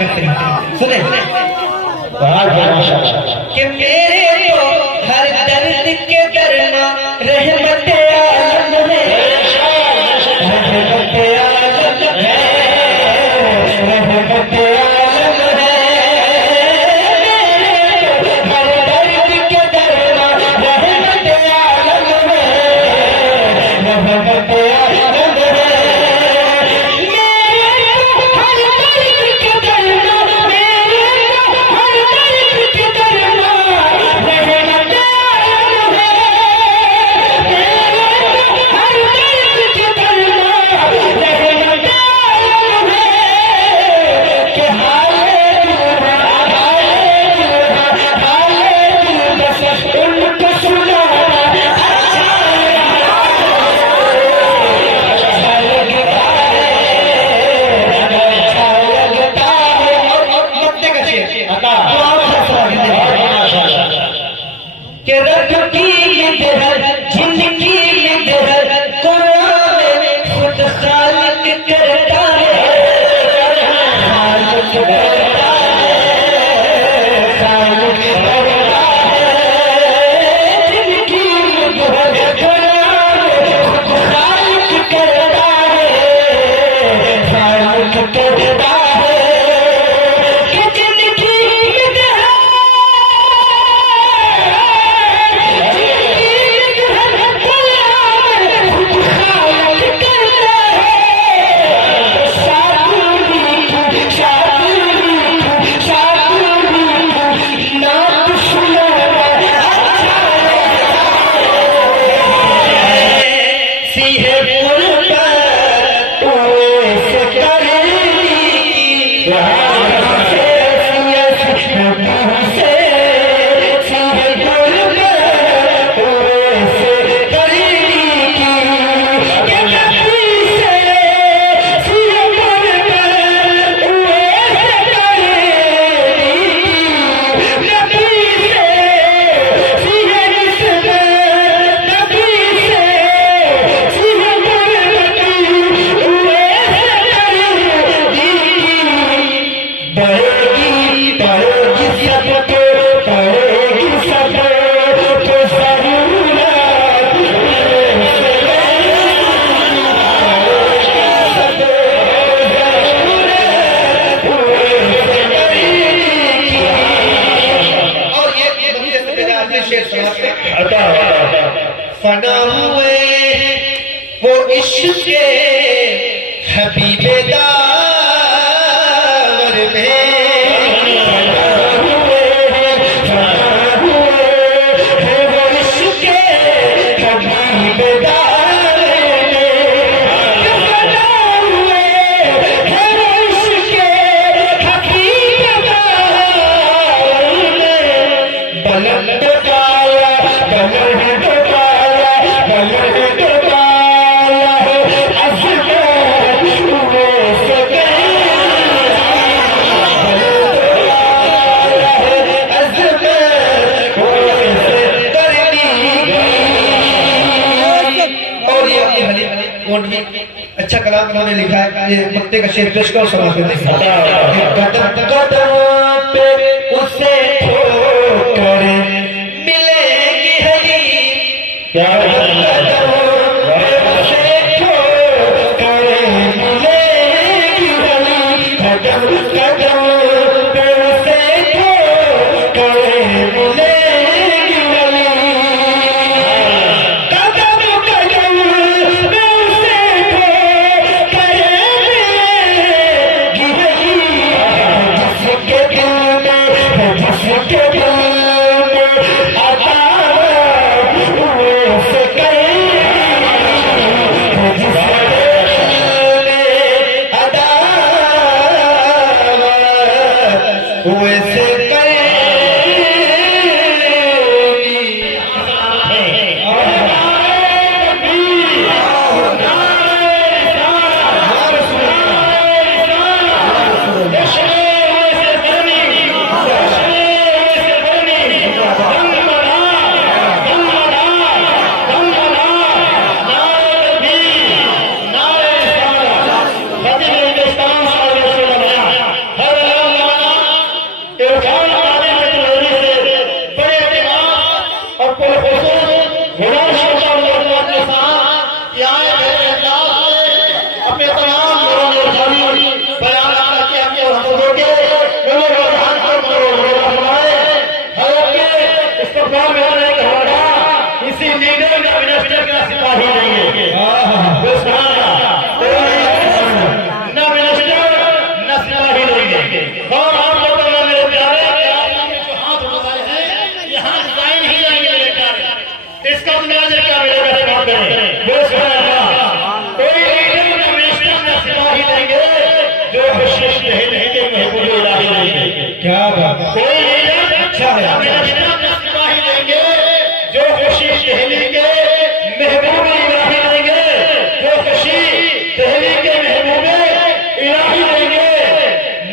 करते हैं। सुने कि मेरे तो हर दर्द के दरमा रहमत आलम है, रहमत आलम है, रहमत आलम है। हर दर्द के दरमा रहमत आलम है, रहमत आलम है। के रब की निगहर जिंदगी निगहर कुरान खुद खालिक करता है, खालिक करता है, खालिक करता है। जिंदगी निगहर कुरान खुद खालिक करता है, खालिक करता है। फना हुए वो इश्क़ हबीबे दावर में, फना हुए वो इश्क़ हबीबे दावर में, फना हुए वो इश्क़ हबीबे दावर में। बुलंद गाया बुलंद अच्छा कलाम उन्होंने लिखा है। ये मक्ते का शेर पेश करो समाज में। कदम कदम पे उसे ठोकर मिलेगी हरी, कदम कदम पे उसे ठोकर मिलेगी हरी, कदम कदम पे उसे ठोकर मिलेगी हरी, कदम कदम पे उसे ठोकर मिलेगी हरी। जिसके दिल में अता हुए से कहीं अपने तमाम लोगों ने बयान करके अपने हस्तों के इसी लीडर का मिनिस्टर का सिपाही नहीं है, न मिनिस्टर न सिपाही नहीं है। और आप लोग मेरे प्यारे जो हाथ उठाए हैं यहाँ डिजाइन ही जाएंगे मेरे प्यारे, इसका मुआवजा क्या मिलेगा बात करें। कोई लीडर न मिनिस्टर न सिपाही देंगे जो खुशी नहीं के महबूब इलाही देंगे। क्या बात, कोई लीडर अच्छा है मिनिस्टर न सिपाही देंगे जो खुशी दहली के महबूब इलाही देंगे, जो खुशी दहली के महबूब इलाही देंगे।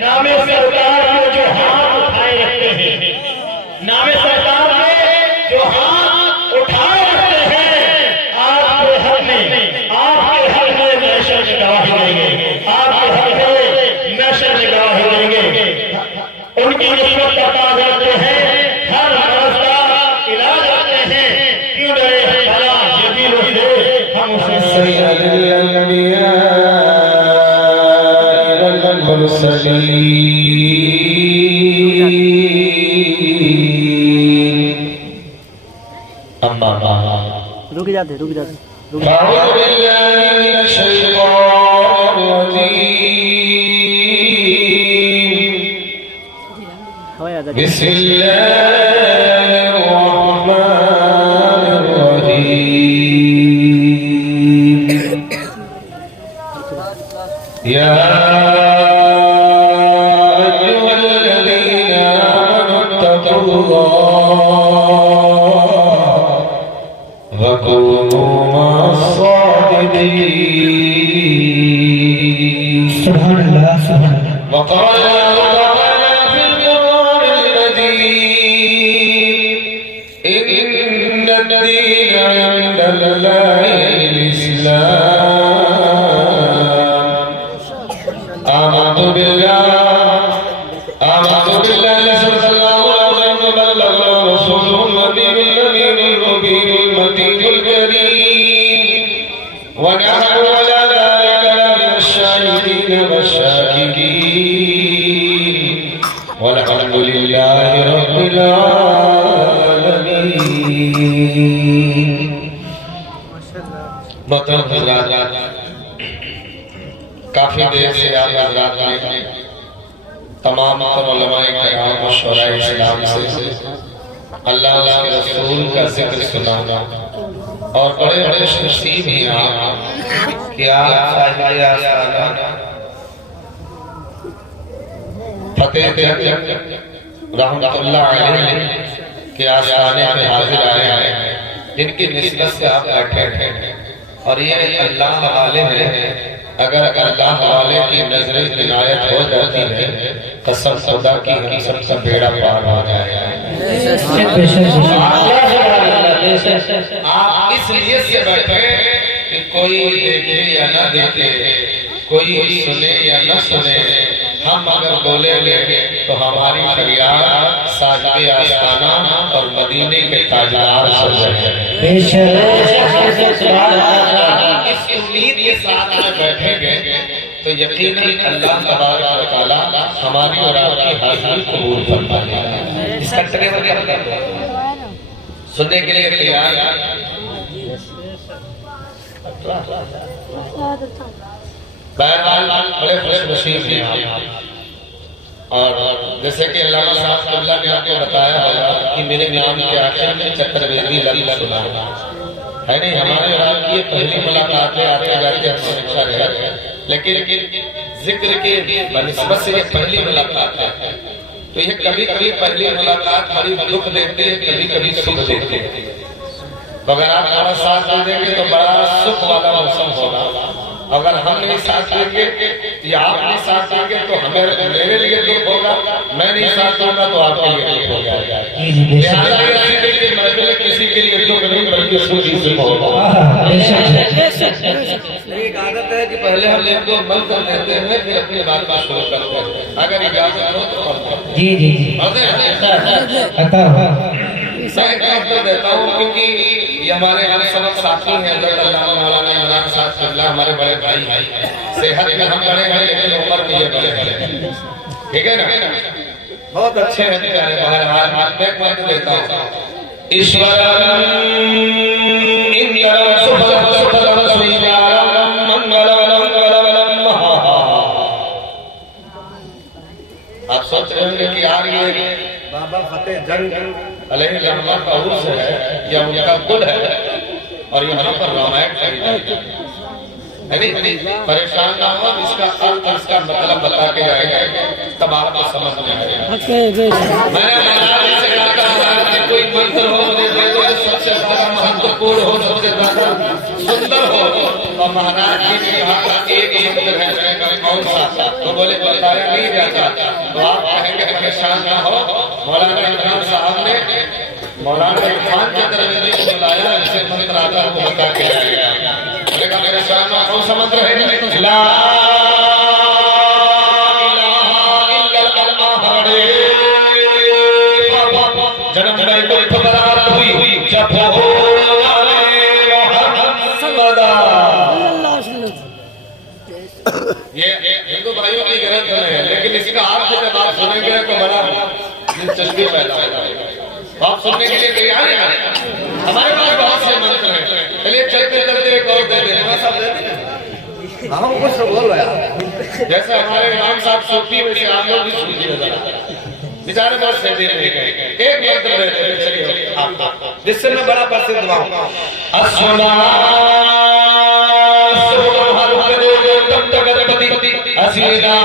नामे सरकार में जो हाथ उठाए रखते हैं, नामे सरकार में जो हाथ उठाए रखते हैं, आपके हक में मैशर में गवाही देंगे, आपके हक में मैशर में गवाही देंगे। उनकी निस्बत का ताज रखते हैं, हर मर्ज का इलाज रखते हैं। क्यों डरे भला यदीन से हम उसे रुक जाते हवाई आजा। काफी देर से आप हज़रात ने तमाम उलमाए किराम और शुराए इस्लाम से अल्लाह के रसूल का जिक्र सुना और बड़े बड़े नसीब हैं आप कि आप साहिब आस्ताना फतेह रहमतुल्लाह अलैह के आस्ताने पे हाजिर आए हैं, जिनकी निस्बत से आप बैठे हैं। और ये अल्लाह वाले हैं, अगर अल्लाह वाले की नजर इनायत हो जाती है, कसम खुदा की हम सबका बेड़ा पार हो जाएगा। आप इसलिए से बैठे कि कोई देखे या ना देखे, कोई सुने या न सुने, हम अगर बोलेंगे तो हमारी फरियाद साहिब आस्ताना और मदीने के ताजदार सुन रहे हैं। इस उम्मीद के साथ में बैठेंगे तो यकीनन अल्लाह तबारक व तआला हमारी और आपकी हाजिरी कबूल फरमाएगा। इसका तरीका क्या है? सुनने के लिए तैयार हैं? बहरहाल बड़े खुशनसीब हैं आप। और जैसे कि अल्लाह साहब क़िबला ने आपको बताया होगा कि मेरे नाम के आखिर में चतुर्वेदी लफ्ज़ सुना है नहीं। हमारे और आपकी ये पहली मुलाकात है, आते जाते हमसे अच्छा रहे, लेकिन जिक्र के बनिस्बत से ये पहली मुलाकात है। तो ये कभी कभी पहली मुलाकात बड़ी दुख देती है, कभी कभी सुख देती है। तो अगर आप हमारा साथ दे देंगे तो बड़ा सुख वाला मौसम होगा। अगर हम नहीं साथ देंगे या आप नहीं साथ देंगे तो हमें मेरे लिए दुख होगा, मैं नहीं साथ दूंगा तो आपके लिए दुख होगा। किसी के लिए दुख नहीं बल्कि सुख ही सुख होगा। एक आदत है कि पहले हम एक दो बंद कर देते हैं, फिर अपनी बात शुरू करते हैं। अगर इजाजत हो तो जी जी मैं देता हूँ, क्योंकि ये हमारे हम सब साथी हैं, अल्लामा मौलाना इमरान साहब क़िबला हमारे बड़े भाई हैं। सेहत में हम बड़े हैं लेकिन उम्र में ये बड़े हैं, ठीक है ना। बहुत अच्छे हैं प्यारे बहरहाल। मैं एक बात देता हूँ, ईश्वरम इंद्रम सुफलम सुफलम श्रीराम मंगलम मंगलम महा। आप सोच रहे होंगे कि यार ये बाबा फतेह जंग अलैहिर्रहमा का उर्स है या उनका कुल है और यहाँ पर रामायण पढ़ी जाती है नहीं। परेशान ना हो, इसका अर्थ इसका मतलब बता के जाएगा तब आपको समझ में आएगा। मैंने महाराज से कहा कि कोई मंत्र हो मुझे दे दो सबसे ज्यादा महत्वपूर्ण हो, सबसे ज्यादा सुंदर हो। और महाराज जी ने कहा एक मंत्र है, कौन सा? तो बोले बताया नहीं जाता। तो आप कहेंगे परेशान ना हो, मौलाना इमरान साहब ने मौलाना इरफान के दरवाजे को बुलाया, जिसे मंत्र आता है वो बता के जाएगा। बोलेगा परेशान ना, कौन सा मंत्र है? ला जन्म में कोई फकरार हुई जब हो ये हिंदू भाइयों की गलत है, लेकिन इसका अर्थ जब आप सुनेंगे तो बड़ा दिलचस्पी पैदा होगा। आप सुनने के लिए तैयार हैं? हमारे पास बहुत से मंत्र हैं, चलिए चलते चलते एक और दे देना, सब दे देना। हाँ कुछ तो बोल रहा है, जैसे हमारे इमाम साहब सूफी, वैसे आप लोग भी सूफी हो जाए बेचारे बहुत से दे रहे हैं। एक मंत्र दे देते चलिए आपको, जिससे मैं बड़ा प्रसिद्ध हुआ। अस्सलाम असीना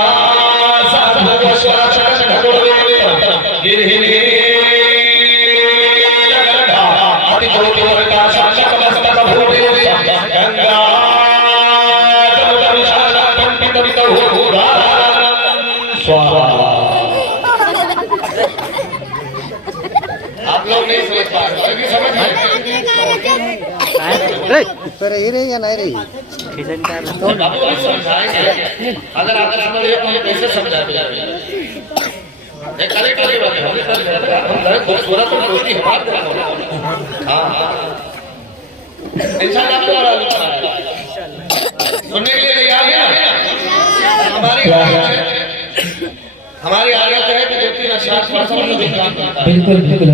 साधु वशाचन ढकोड़वे गिरहिने लगड़ा अति कोटि वर्ता शासक मस्तक भूते गंगा जमुदविशाला पंडित वितहु स्वाहा। आप लोग नहीं समझ पा रहे, समझ रही या नहीं रही? बाबू समझाएंगे, अगर आप समझ रहे तो कैसे समझाते? एक करेक्ट वाली बात है, खूबसूरत और दोस्ती हमारे। हाँ इंशाल्लाह आपको सुनने के लिए तैयार है। हमारी आदत है कि जो तीन अशराफ बिल्कुल बिल्कुल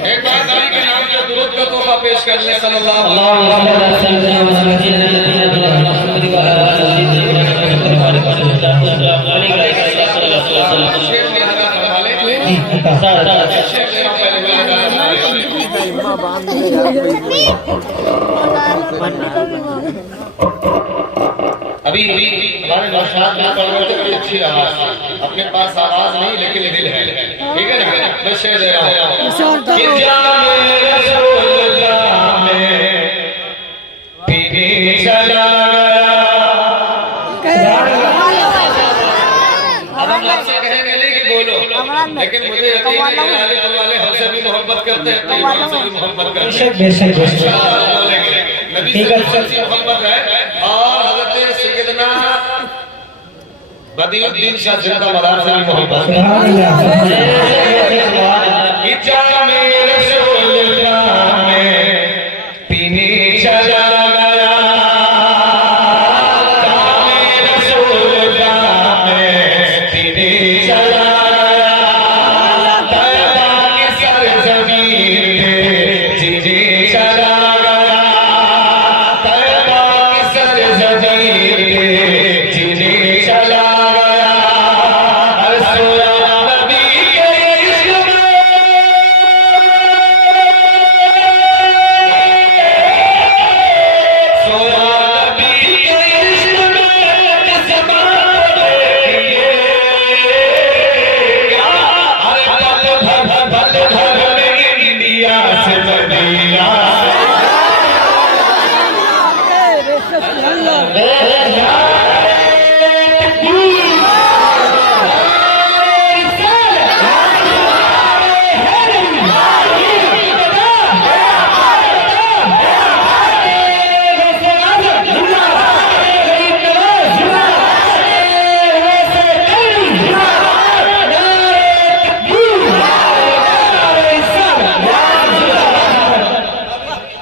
एक बार नबी के नाम पे दुरूद का तोहफा पेश कर ले सल्लल्लाहु अलैहि अभी हमारे नौशाद में पढ़ रहे थे, बड़ी अच्छी आवाज, अपने पास आवाज नहीं लेकिन दिल है, ठीक है ना। मैं शेर दे रहा हूँ, अब हम आपसे कहेंगे नहीं कि बोलो, लेकिन मुझे यकीन है वाले हमसे भी मोहब्बत करते हैं, हमसे भी मोहब्बत करते हैं, नबी से मोहब्बत है। और हज़रत सैयदना बदीउद्दीन शाह जिंदा मदार से भी मोहब्बत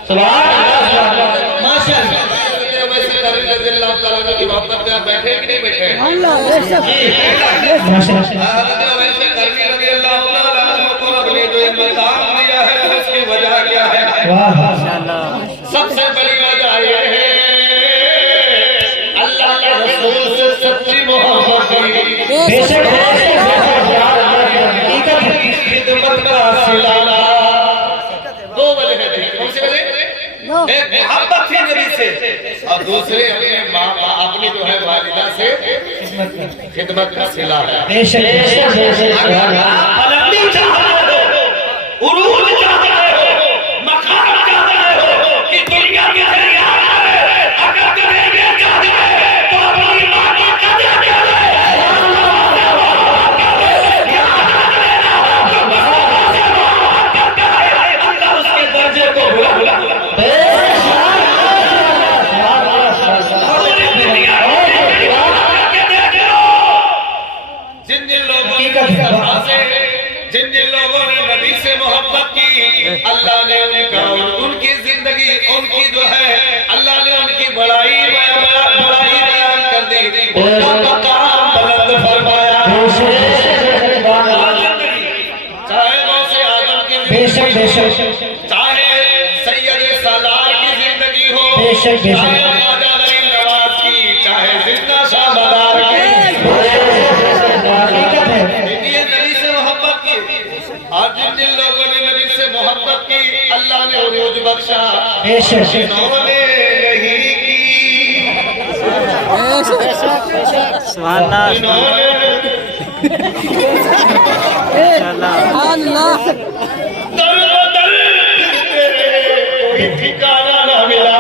माशाअल्लाह। वैसे करीम रज़ी अल्लाह तआला की मोहब्बत में आप बैठे कि नहीं बैठे? माशाअल्लाह। वैसे करीम रज़ी अल्लाह तआला को रब ने जो ये मकाम दिया है उसकी वजह क्या है? वाह सबसे बड़ी वजह ये है अल्लाह के रसूल से सच्ची मोहब्बत बेशक खिदमत का सिला। दो वजह थी, कौन सी वजह? एक मोहब्बत थी नबी से और दूसरे अपने माँ अपनी जो है वालिदा से खिदमत का सिला है। बेशक बुलंदी चाह रहे हो, उरूज चाह रहे हो, मकाम चाह रहे हो कि दुनिया के जरिए आना है, अगर तुम्हें ये चाहते हैं तो अपनी माँ की कदर करो। अल्लाह उसके दर्जे को बुला जिन जिन लोगों ने नबी से मोहब्बत की अल्लाह ने उनका उनकी जिंदगी उनकी जो है अल्लाह ने उनकी बड़ाई बयान कर दी, उनका मकाम बुलंद फरमाया। चाहे गौसे आजम की चाहे सैयद सालार की जिंदगी हो, चाहे ख्वाजा गरीब नवाज की, चाहे जिंदा शाह मदार की, और जिन जिन लोगों ने नबी से मोहब्बत की अल्लाह ने उरूज बख्शा। जिन्होंने नहीं की दर बदर तेरे कोई ठिकाना ना मिला।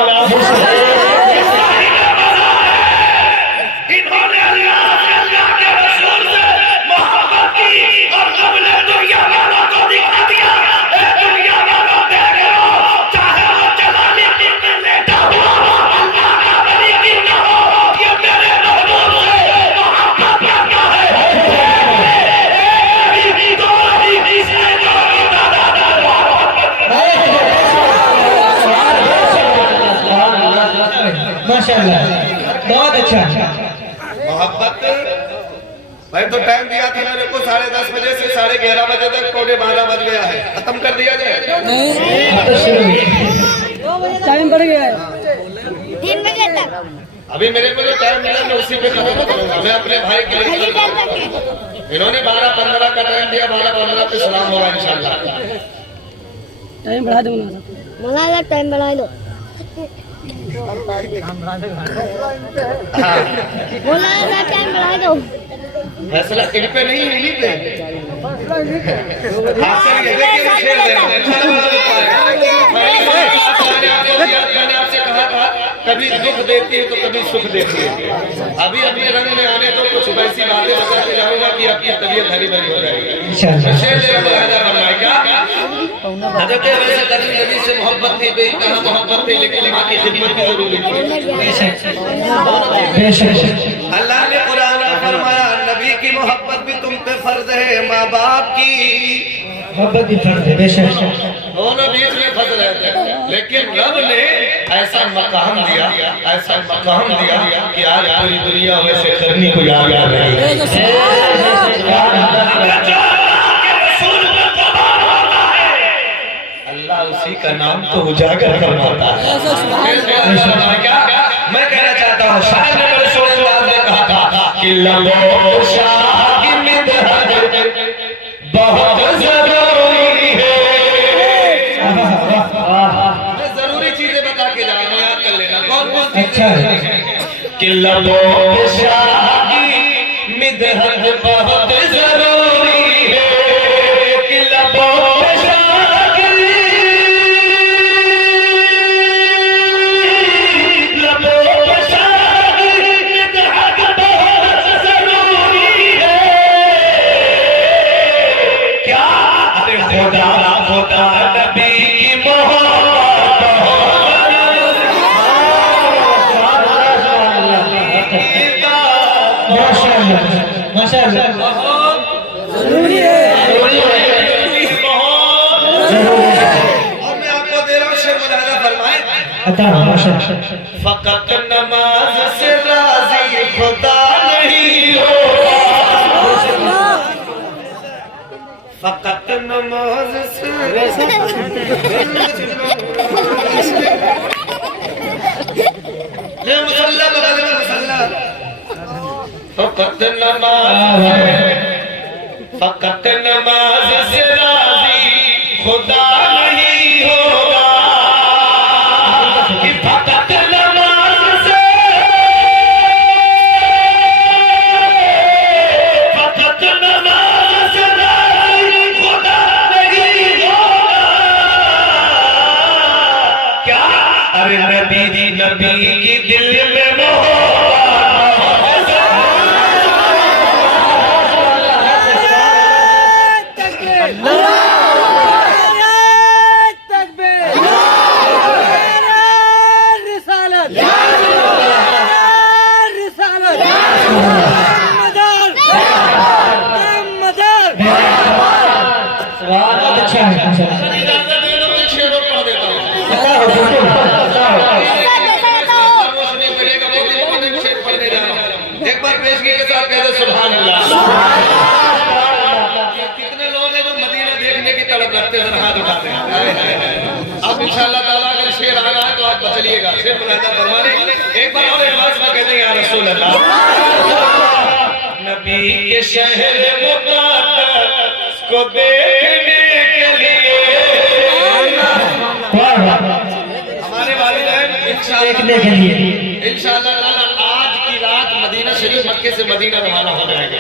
इन्होंने अल्लाह के रसूल से मोहब्बत की और अपने दुनिया वालों को दिखा दिया, ए दुनिया वालों देख लो, चाहे वो जलाली में लेटा हुआ अल्लाह का वली क्यों न हो, ये मेरे महबूब से मोहब्बत करता है। माशाअल्लाह, बहुत अच्छा। मोहब्बत भाई तो टाइम दिया था मेरे को 10:30 बजे से 11:30 बजे तक, 11:15 बज गया है, खत्म कर दिया जाए। टाइम बढ़ गया है 3 बजे तक। अभी मेरे को जो टाइम मिला मैं उसी पे खत्म करूंगा। मैं अपने भाई के लिए इन्होंने 12:15 का टाइम दिया, 12:15 पे सलाम होगा इंशाल्लाह। टाइम बढ़ा दो मौलाना टाइम बढ़ा दो। मौलाना टाइम बढ़ा दो। फैसला इन पे नहीं, इन्हीं पे। हाँ, चलिए, देखिए, शेर दे रहा हूं। मैंने आपसे कहा था कभी दुख देती है तो कभी सुख देती है। अभी अपने रंग में आने तो कुछ वैसी बातें बता के जाऊंगा कि आपकी तबीयत हरी भरी हो जाएगी। शेर दे रहा हूं, क्या हजरत वैसे करीम नबी से मोहब्बत थी, बेइंतहा मोहब्बत थी, लेकिन माँ की खिदमत भी जरूरी थी। अल्लाह ने कुरान में फरमाया नबी की मोहब्बत भी तुम पे फर्ज है, माँ बाप की मोहब्बत भी फर्ज है। बेशक दोनों बीच में फंस रहे थे, लेकिन रब ने ऐसा मकाम दिया कि आज पूरी दुनिया वैसे करनी को याद आ रही है। अल्लाह उसी का नाम तो उजागर करवाता है। क्या मैं कहना चाहता हूँ, शायद ने मेरे सोने अंदाज में कहा था कि लबो शाह की मिदहद बहुत जरूरी है। मैं जरूरी चीजें बता के जा रहा हूं, याद कर लेना कौन कौन अच्छा है। कि लबो शाह की मिदहद बहुत जरूरी है, कि लबो माशाअल्लाह जरूरी है। और मैं आपको दे रहा हूँ शेर मौलाना फरमाया फकत नमाज से राजी खुदा नहीं होगा, फकत नमाज से मुसल्ला बगल में मुसल्ला, फकत नमाज से राजी खुदा नहीं होगा, कि फकत नमाज से राजी खुदा नहीं होगा। क्या? अरे नबी की दिल में एक बार पेशगी के साथ कहते सुभान अल्लाह। कितने लोग हैं जो मदीना देखने की तड़प रखते हैं, हाथ उठाते हैं। अब इंशाअल्लाह ताला अगर शेर आ रहा है तो आप बचलिएगा, शेर मुलाजा फरमाने। एक बार और आवाज में कहते हैं या रसूल अल्लाह। नबी के शहर मुक़द्दस को देखने के लिए हमारे वालिदैन इंशाअल्लाह ताला आज की रात मदीना शरीफ मक्के से मदीना रवाना हो जाएगा।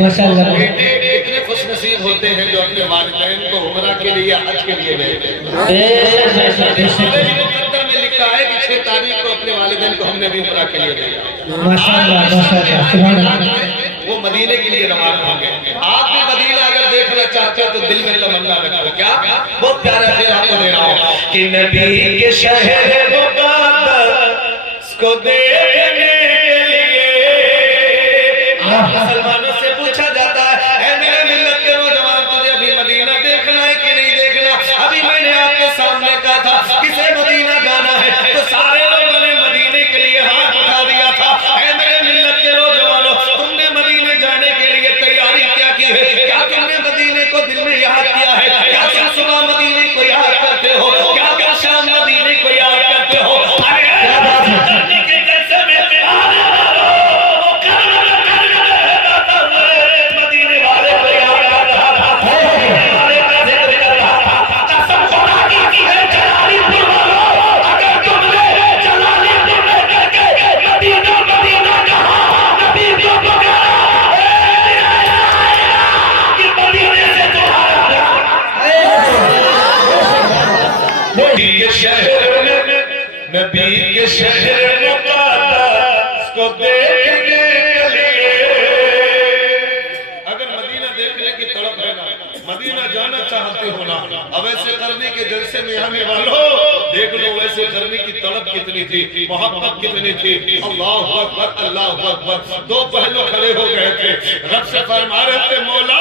माशाअल्लाह। बेटे इतने खुश नसीब होते हैं जो अपने वालिदैन को उमरा के लिए हज के लिए भेजते हैं। मुकद्दर में लिखा है कि 6 तारीख को अपने वालिदैन को हमने भी उमरा के लिए भेजा। वो मदीने के लिए रवाना होंगे। आप भी मदीना अगर देखना चाहते हो तो दिल में तमन्ना रखो। क्या? बहुत प्यारा शेर आपको दे रहा हूँ कि नबी के शहर मुक़द्दस को देखने के लिए मुसलमानों से पूछा जाता है, ऐ मेरे मिल्लत के नौजवान, तुझे अभी मदीना देखना है कि नहीं देखना? अभी मैंने आपके सामने कहा था किसे मदीना जाना है, तो सारे लोगों ने मदीने के लिए हाथ उठा दिया था। ऐ मेरे मिल्लत के नौजवानों, तुमने मदीने जाने के लिए तैयारी क्या की है? क्या तुमने मदीने को दिल में याद किया है? क्या तुम सुबह मदीने को याद करते हो? क्या क्या शाम मदीने को याद करते हो? नबी के शहर मुक़द्दस को देखने के लिए अगर मदीना देखने की तड़प है ना, मदीना जाना चाहते हो ना, अब ऐसे करने के जलसे में आने वालों देख लो वैसे करने की तड़प कितनी थी, मोहब्बत कितनी थी। अल्लाहु अकबर, अल्लाहु अकबर। दो पहलू खड़े हो गए थे, रब से फरमा रहे थे मौला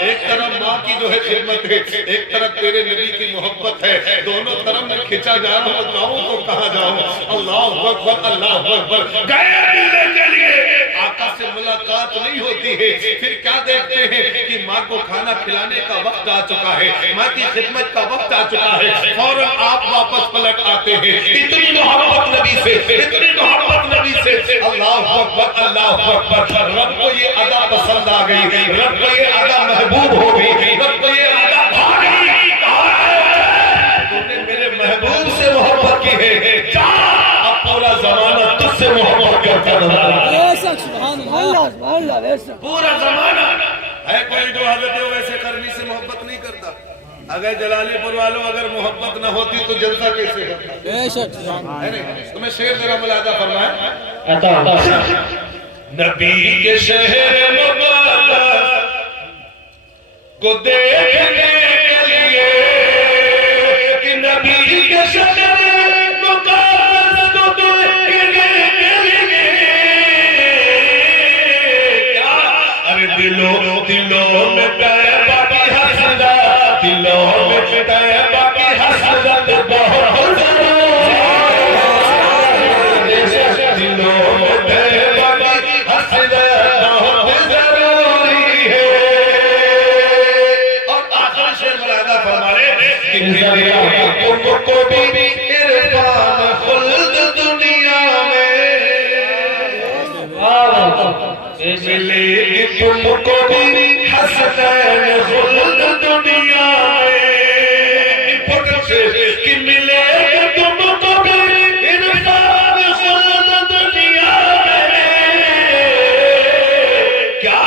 एक तरफ माँ की जो है खिदमत है, एक तरफ तेरे नबी की मोहब्बत है, दोनों तरफ में खिंचा जा रहा हूँ, जाऊँ तो कहाँ जाऊँ? अल्लाहु अकबर, अल्लाहु अकबर। गए मिलने के लिए आका से मुलाकात नहीं होती है, फिर क्या देखते हैं कि माँ को खाना खिलाने का वक्त आ चुका है, माँ की खिदमत का वक्त आ चुका है, फौरन आप वापस पलट आते हैं। इतनी मोहब्बत नबी से, इतनी मोहब्बत नबी से। अल्लाहु अकबर, अल्लाहु अकबर। रब को ये अदा पसंद आ गई, रब को ये अदा महबूब हो गई, रब को ये अदा भा गई। तूने मेरे महबूब से मोहब्बत की है, अब पूरा जमाना तुझसे मोहब्बत करता नजर आ रहा है। पूरा जमाना है कोई जो हजरत वैसे करनी से मोहब्बत नहीं करता। अगर जलालीपुर वालों अगर मोहब्बत न होती तो जलसा कैसे होता? तुम्हें शेर जरा मुलाजा फरमाए। नबी के शहर मुक़द्दस को देखने के लिए, कि नबी के शहर मुक़द्दस को देखने के लिए क्या? अरे दिलों में तैबा की हसरत, दिलों में तैबा की हसरत बहुत तुमको भी इरफान खुल्द दुनिया में मिलेगी, तुमको भी हसनैन खुल्द दुनिया में कि मिलेगी तुमको भी इरफान खुल्द दुनिया में। क्या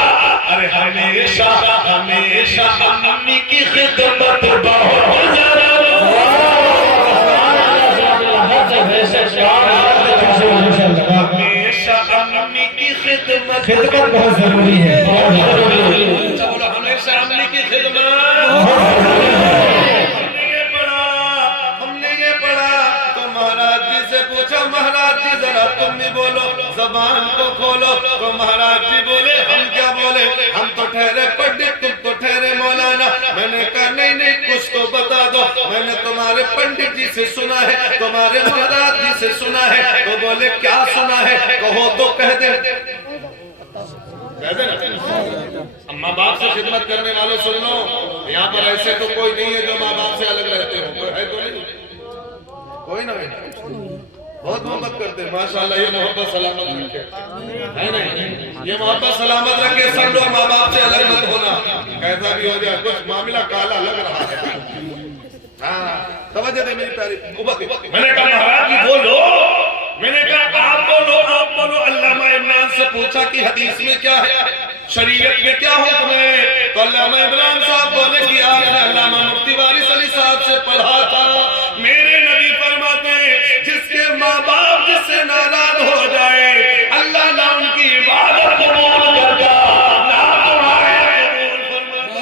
अरे हमेशा हमेशा अम्मी की खिदमत बहुत हमेशा अम्मी की खिदमत बहुत जरूरी है। हमेशा अम्मी की खिदमत। हमने ये पढ़ा तो महाराज जी से पूछा, महाराज जी जरा तुम भी बोलो, जबान को खोलो। तो महाराज जी बोले, हम क्या बोले, हम तो ठहरे पंडित, तुम तो ठहरे मौलाना। मैंने कहा नहीं नहीं, कुछ तो बता दो। मैंने तुम्हारे पंडित जी से सुना है, तुम्हारे महाराज जी से सुना है। तो बोले क्या सुना है, कहो तो कह दे। माँ बाप से खिदमत करने वालों सुन लो, यहाँ पर ऐसे तो कोई नहीं है जो माँ बाप से अलग रहते हो, कोई है तो नहीं, कोई ना है। बहुत मोहब्बत करते हैं माशाल्लाह। ये मोहब्बत सलामत रखे, है नहीं, ये मोहब्बत सलामत रखे। सब लोग माँ बाप से अलग मत होना, कैसा भी हो जाए। कुछ मामला काला लग रहा है। हाँ तवज्जो दे मेरी तारीफ। मैंने कहा महाराज जी बोलो, मैंने कहा आप बोलो, आप बोलो। अल्लामा इमरान से पूछा कि हदीस में क्या है, शरीयत में क्या हुक्म है। तो अल्लामा इमरान साहब बोले कि आपने अल्लामा मुफ्ती वारिस अली साहब से पढ़ा था, मेरे नबी फरमाते जिसके माँ बाप जिससे नाराज हो जाए, अल्लाह ना उनकी इबादत कबूल करता, ना तुम्हारे कबूल फरमाता।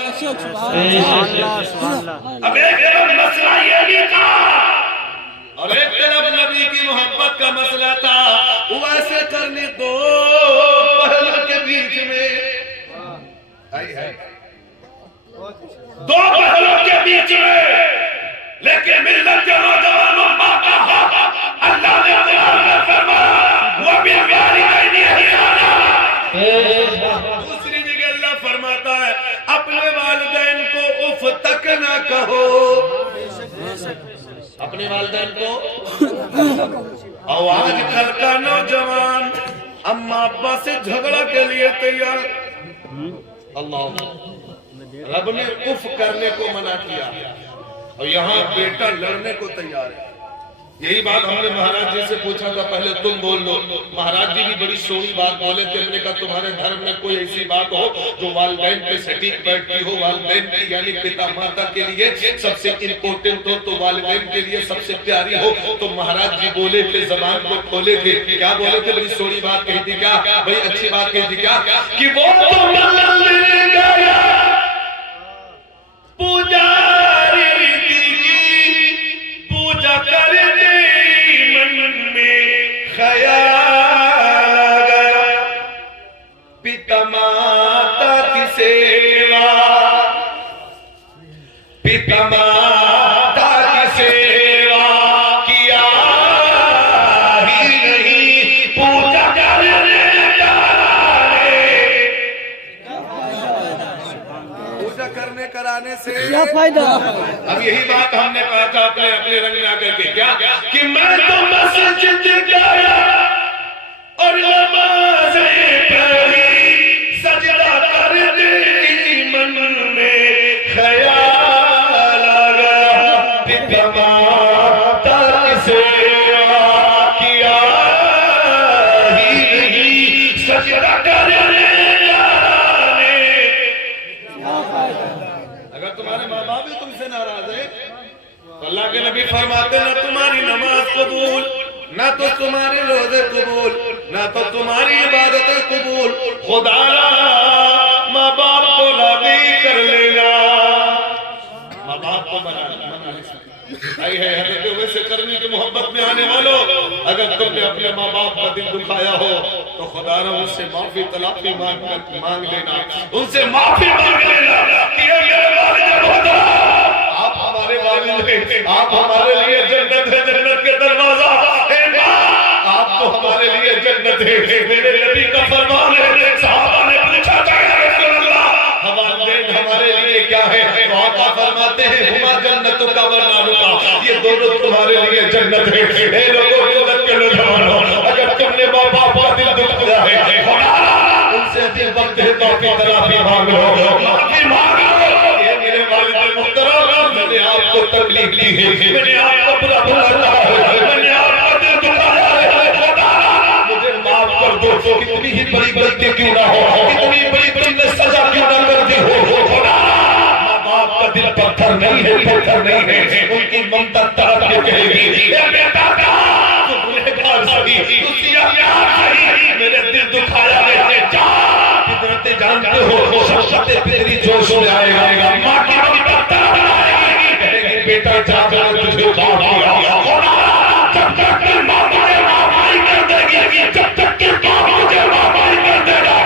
अब एक तरफ मसला ये भी था और एक तरफ नबी की मोहब्बत का मसला था। वैसे करने दो पहलू के बीच में, दो पहलू के बीच में, लेकिन मिल्लत के नौजवानों का अल्लाह ने कुरान में फरमाया, वो भी वालिदैन ihसाना। दूसरी जगह अल्लाह फरमाता है अपने वालिदैन को उफ तक ना कहो, अपने वालिदैन को। और आजकल का नौजवान अम्मा अब्बा से झगड़ा के लिए तैयार। अल्लाह, रब ने उफ करने को मना किया और यहाँ बेटा लड़ने को तैयार है। यही बात हमने महाराज जी से पूछा था, पहले तुम बोल लो। महाराज जी भी बड़ी सोनी बात बोले थे। हमने कहा तुम्हारे धर्म में कोई ऐसी बात हो जो वालिदैन पे सटीक बैठती हो, वालिदैन की यानी पिता माता के लिए सबसे इम्पोर्टेंट हो, तो वालिदैन के लिए सबसे प्यारी हो। तो महाराज जी बोले थे, जबान को खोले थे। क्या बोले थे, बड़ी सोनी बात कही थी। क्या बड़ी अच्छी बात कही थी, क्या कि वो तो पुजारी की पूजा कर दे, मन में ख्याल आया, पिता माता की सेवा, पिता माता की सेवा किया ही नहीं, पूजा करने करने कराने से क्या फायदा। अब यही बात हमने कहा था अपने अपने रंग में आकर के, क्या कि मैं तो मस्जिद गया और नमाज़ें पढ़ी, सजदा कर दी, मन में ख्याल आया, पिता माता की सेवा किया ही नहीं, सजदा करने तुम्हारे माँ बाप भी तुमसे नाराज है। अल्लाह के नबी फरमाते ना तुम्हारी नमाज कबूल, ना तो तुम्हारे रोजे कबूल, ना तो तुम्हारी इबादत कबूल। खुदा माँ बाप को राजी कर लेना, माँ बाप को मना आई है। वैसे करने की मोहब्बत में आने वालों, अगर तुमने अपने माँ बाप का दिल दुखाया हो तो खुदा उनसे माफी तलाफी मांग लेना, उनसे माफी मांग लेना कि आप हमारे वालिद हैं, आप हमारे लिए जन्नत है, जन्नत के दरवाजा है, आप तो हमारे लिए जन्नत है। मेरे नबी का फरमान है, सहाबा ने पूछा था या रसूल अल्लाह हमारे लिए क्या है, तो आका फरमाते हैं हुमा जन्नत का व नारुका, ये दोनों तुम्हारे लिए जन्नत है। हे लोगों जन्नत के नौजवानों, अगर तुमने माँ बाप का दिल दुखाया है, उनसे अभी वक्त है माफी तराफी मांग लो, माफी मांग लो। ये मेरे वालिद मुहतरम, मैंने आपको तकलीफ दी है, मैंने आपको बुरा भला कहा है, मैंने आपका दिल दुखाया है, मुझे माफ कर दो। कितनी ही बड़ी गलती क्यों ना हो, कितनी बड़ी बड़ी सजा क्यों ना कर दी हो, आपका दिल पत्थर नहीं है, पत्थर नहीं है। उनकी ममता तड़प के कहेगी, ए बेटा तू गुनहगार सही, तू सियाहकार सही, मेरे दिल दुखाया है, जा। फितरते जानते हो, शफ़क़त फितरी जोश में आएगा, माँ की ममता तड़प आएगी, कहेगी बेटा जा, मैंने तुझे माफ किया। जब तक तेरी माँ मुझे माफ़ी कर देगी, जब तक तेरी माँ मुझे माफ़ी कर देगा,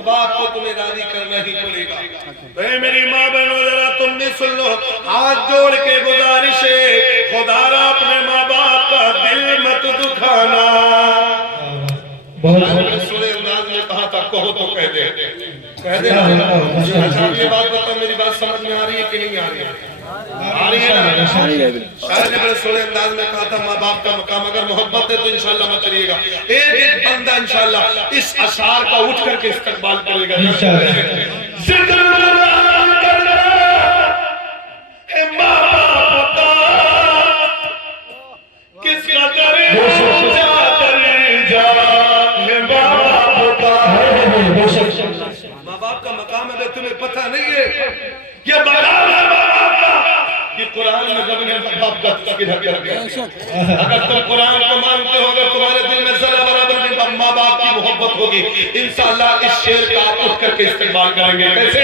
बात को तुम्हें राजी करना ही पड़ेगा। मेरी माँ बहनों, जरा तुम भी सुन लो, हाथ जोड़ के गुजारिश है, खुदारा अपने माँ बाप का दिल मत दुखाना। सुने अंदाज में कहा था, कहो तो कह दे, कह दे। अच्छा ये बात बता, मेरी बात समझ में आ रही है कि नहीं आ रही है? आ रही है ना? शायद बड़े सोले अंदाज में कहा था, माँ बाप का मकाम अगर मोहब्बत है तो इंशाल्लाह मत करिएगा। एक एक बंदा इंशाल्लाह इस अशार का उठ करके इस्तेमाल करेगा। माँ बाप का मकाम अगर तुम्हें पता नहीं है, ये मकाम है माँ बाप का, कि कुरान में जब माँ बाप का तस्कीर किया गया। अगर तुम कुरान को मानते हो, अगर तुम्हारे दिल में जरा बराबर भी माँ बाप की मोहब्बत होगी, इंशाअल्लाह इस शेर का आप उठ करके इस्तेमाल करेंगे। कैसे?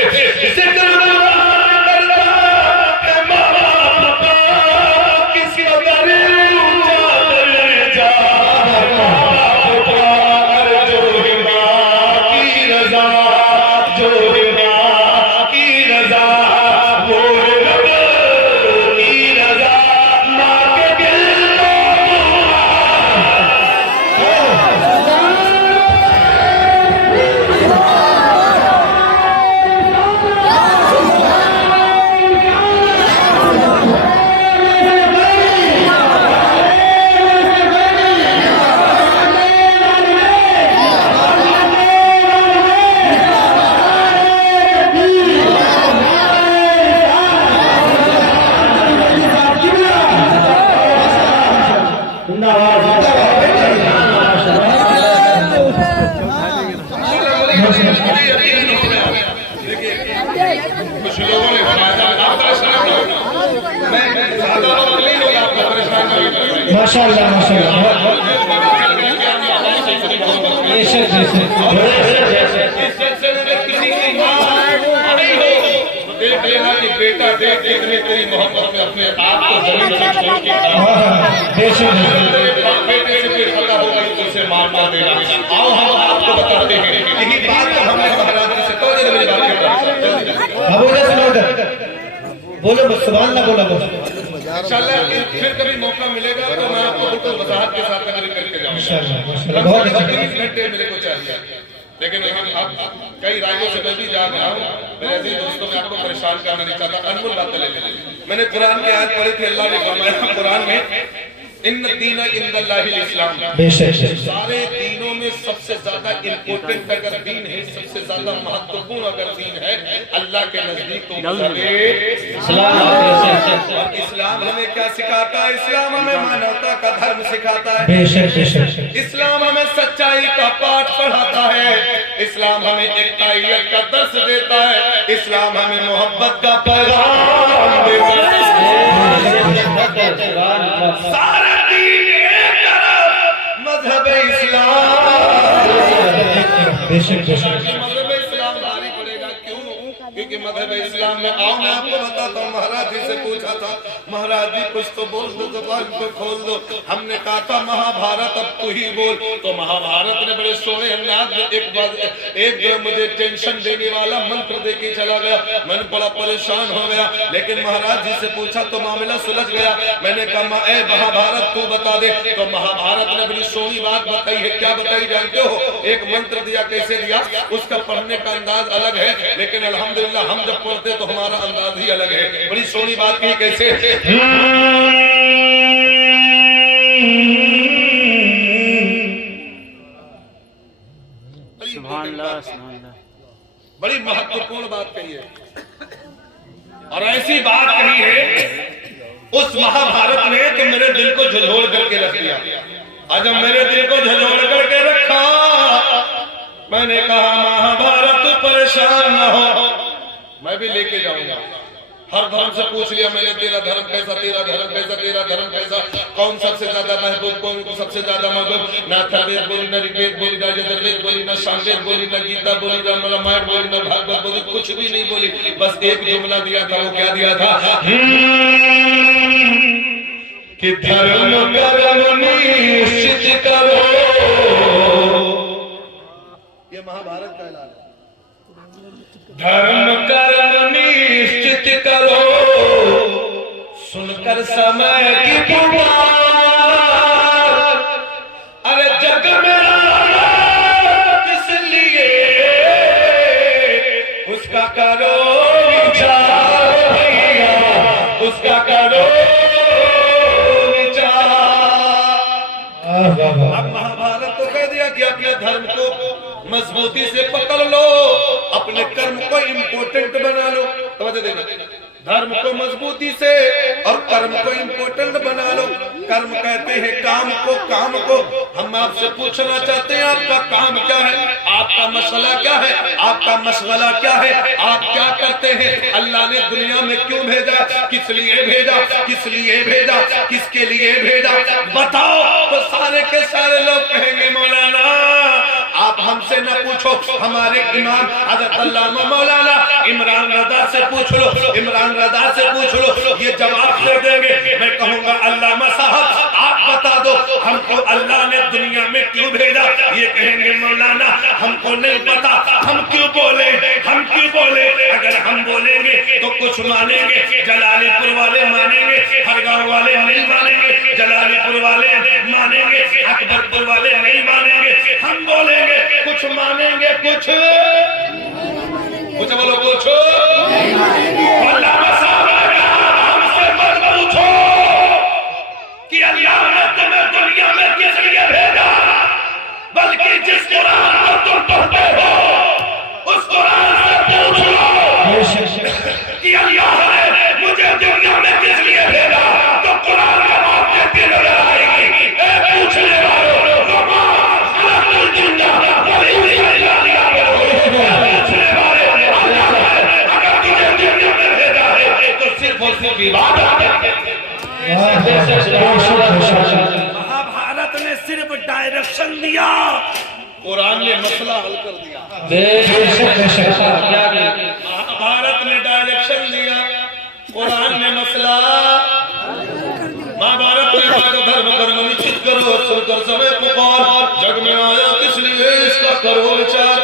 कुछ लोगों ने माशाअल्लाह माशाअल्लाह देख लेना कि बेटा देख देखने तेरी मोहब्बत में अपने आप को जमीन से छोड़ के बेटे से कोई खतरा होगा तो उसे मारना देगा। आओ हम आपको बताते हैं, यही बात हमने महाराज से तो मेरी बात बोलो सुभान अल्लाह बोलो इंशाल्लाह फिर कभी मौका मिलेगा तो मैं आपको बिल्कुल वजाहत के साथ तकरीर करके जाऊंगा। बहुत अच्छा 30 घंटे मेरे को चाहिए, लेकिन अब कई राज्यों से मैं भी जा रहा हूँ। मेरे अजीज दोस्तों, मैं आपको परेशान करना नहीं चाहता, अनमोल बातें ले लेंगे। मैंने कुरान की आयत पढ़ी थी, अल्लाह ने फरमाया कुरान में, इन्न दीन इंदल्लाहिल इस्लाम, सारे दीनों में सबसे ज्यादा इम्पोर्टेंट अगर दीन है, सबसे ज्यादा महत्वपूर्ण अगर दीन है अल्लाह के नजदीक तो इस्लाम। और इस्लाम हमें क्या सिखाता है? इस्लाम हमें मानवता का धर्म सिखाता है, इस्लाम हमें सच्चाई का पाठ पढ़ाता है, इस्लाम हमें एकताईयत का दर्स देता है, इस्लाम हमें मोहब्बत का पैगाम देता है। सारा दीन एक तरफ, मजहब इस्लाम, मजहब इस्लाम भारी पड़ेगा। क्यों? क्योंकि मजहब इस्लाम में। आओ मैं आपको बताता हूँ। महाराज जी से पूछा था, महाराज जी कुछ तो बोल दो, जुबान को खोल दो। हमने कहा था महाभारत अब तू ही बोल। तो महाभारत ने बड़े सोने अंदाज में एक जो मुझे टेंशन देने वाला मंत्र दे के चला गया। मैं बड़ा परेशान हो गया, लेकिन महाराज जी से पूछा तो मामला सुलझ गया। मैंने कहा ए महाभारत तू बता दे। तो महाभारत ने बड़ी सोनी बात बताई है। क्या बताई जानते हो? एक मंत्र दिया। कैसे दिया? उसका पढ़ने का अंदाज अलग है, लेकिन अल्हम्दुलिल्लाह हम जब पढ़ते तो हमारा अंदाज ही अलग है। बड़ी सोनी बात की। कैसे? बड़ी महत्वपूर्ण बात कही है, और ऐसी बात कही है उस महाभारत ने तो मेरे दिल को झंझोड़ करके रख दिया। आज जब मेरे दिल को झंझोड़ करके रखा, मैंने कहा महाभारत तू परेशान न हो, मैं भी लेके जाऊंगा। हर धर्म से पूछ लिया मैंने, तेरा धर्म कैसा, तेरा धर्म कैसा, तेरा धर्म कैसा, कौन सबसे ज्यादा महबूब, कौन को सबसे ज्यादा महबूब। ना अथर्ववेद बोली, ना ऋग्वेद बोली, ना यजुर्वेद बोली, ना सामवेद बोली, ना गीता बोली, ना रामायण बोली, ना भागवत बोली, कुछ भी नहीं बोली। बस एक जुमला दिया था। वो क्या दिया था? कि धर्म कर्म निश्चित करो। ये महाभारत का ऐलान है। धर्म कर्म निश्चित करो, सुनकर समय की पुकार। अरे जग में किस लिए, उसका करो विचार भैया, उसका करो विचार। अब महाभारत तो कह दिया कि अपने धर्म को मजबूती से पकड़ लो, अपने कर्म को इम्पोर्टेंट बना लो। तो देना, धर्म को मजबूती से और कर्म को इम्पोर्टेंट बना लो। कर्म कहते हैं काम को, काम को। हम आपसे पूछना चाहते हैं आपका काम क्या है, आपका मसला क्या है, आपका मसला क्या है, आप क्या करते हैं, अल्लाह ने दुनिया में क्यों भेजा, किस लिए भेजा, किस लिए भेजा, किसके लिए भेजा, बताओ। तो सारे के सारे लोग कहेंगे मौलाना आप हमसे न पूछो, हमारे इमाम हज़रत अल्लामा मौलाना इमरान रज़ा से पूछ लो, इमरान रज़ा से पूछ लो, ये जवाब दे देंगे। मैं कहूँगा अल्लामा साहब आप बता दो हमको अल्लाह ने दुनिया में क्यों भेजा। ये कहेंगे मौलाना हमको नहीं पता, हम क्यों बोले, हम क्यों बोले। अगर हम बोलेंगे तो कुछ मानेंगे, जलालीपुर वाले मानेंगे, हर गाँव वाले नहीं मानेंगे, जलालीपुर वाले मानेंगे, अकबरपुर वाले नहीं मानेंगे। हम बोलेंगे कुछ मानेंगे, कुछ बोलो, कुछ अल्लामा साहब हमसे मत पूछो कि अल्लाह ने तुम्हें दुनिया में किस लिए भेजा, बल्कि जिस कुरान को तुम पढ़ते हो उस कुरान से पूछ लो कि अल्लाह ने मुझे दुनिया में किस लिए भेजा। तो कुरान का बात देती नजर आएगी। पूछने वालों महाभारत ने सिर्फ डायरेक्शन दिया, कुरान ने मसला हल कर दिया। महाभारत ने डायरेक्शन दिया, कुरान ने मसला। महाभारत में धर्म कर्म निश्चित करो, सुनकर समय पुकार, जग में आया किस लिए इसका करो विचार।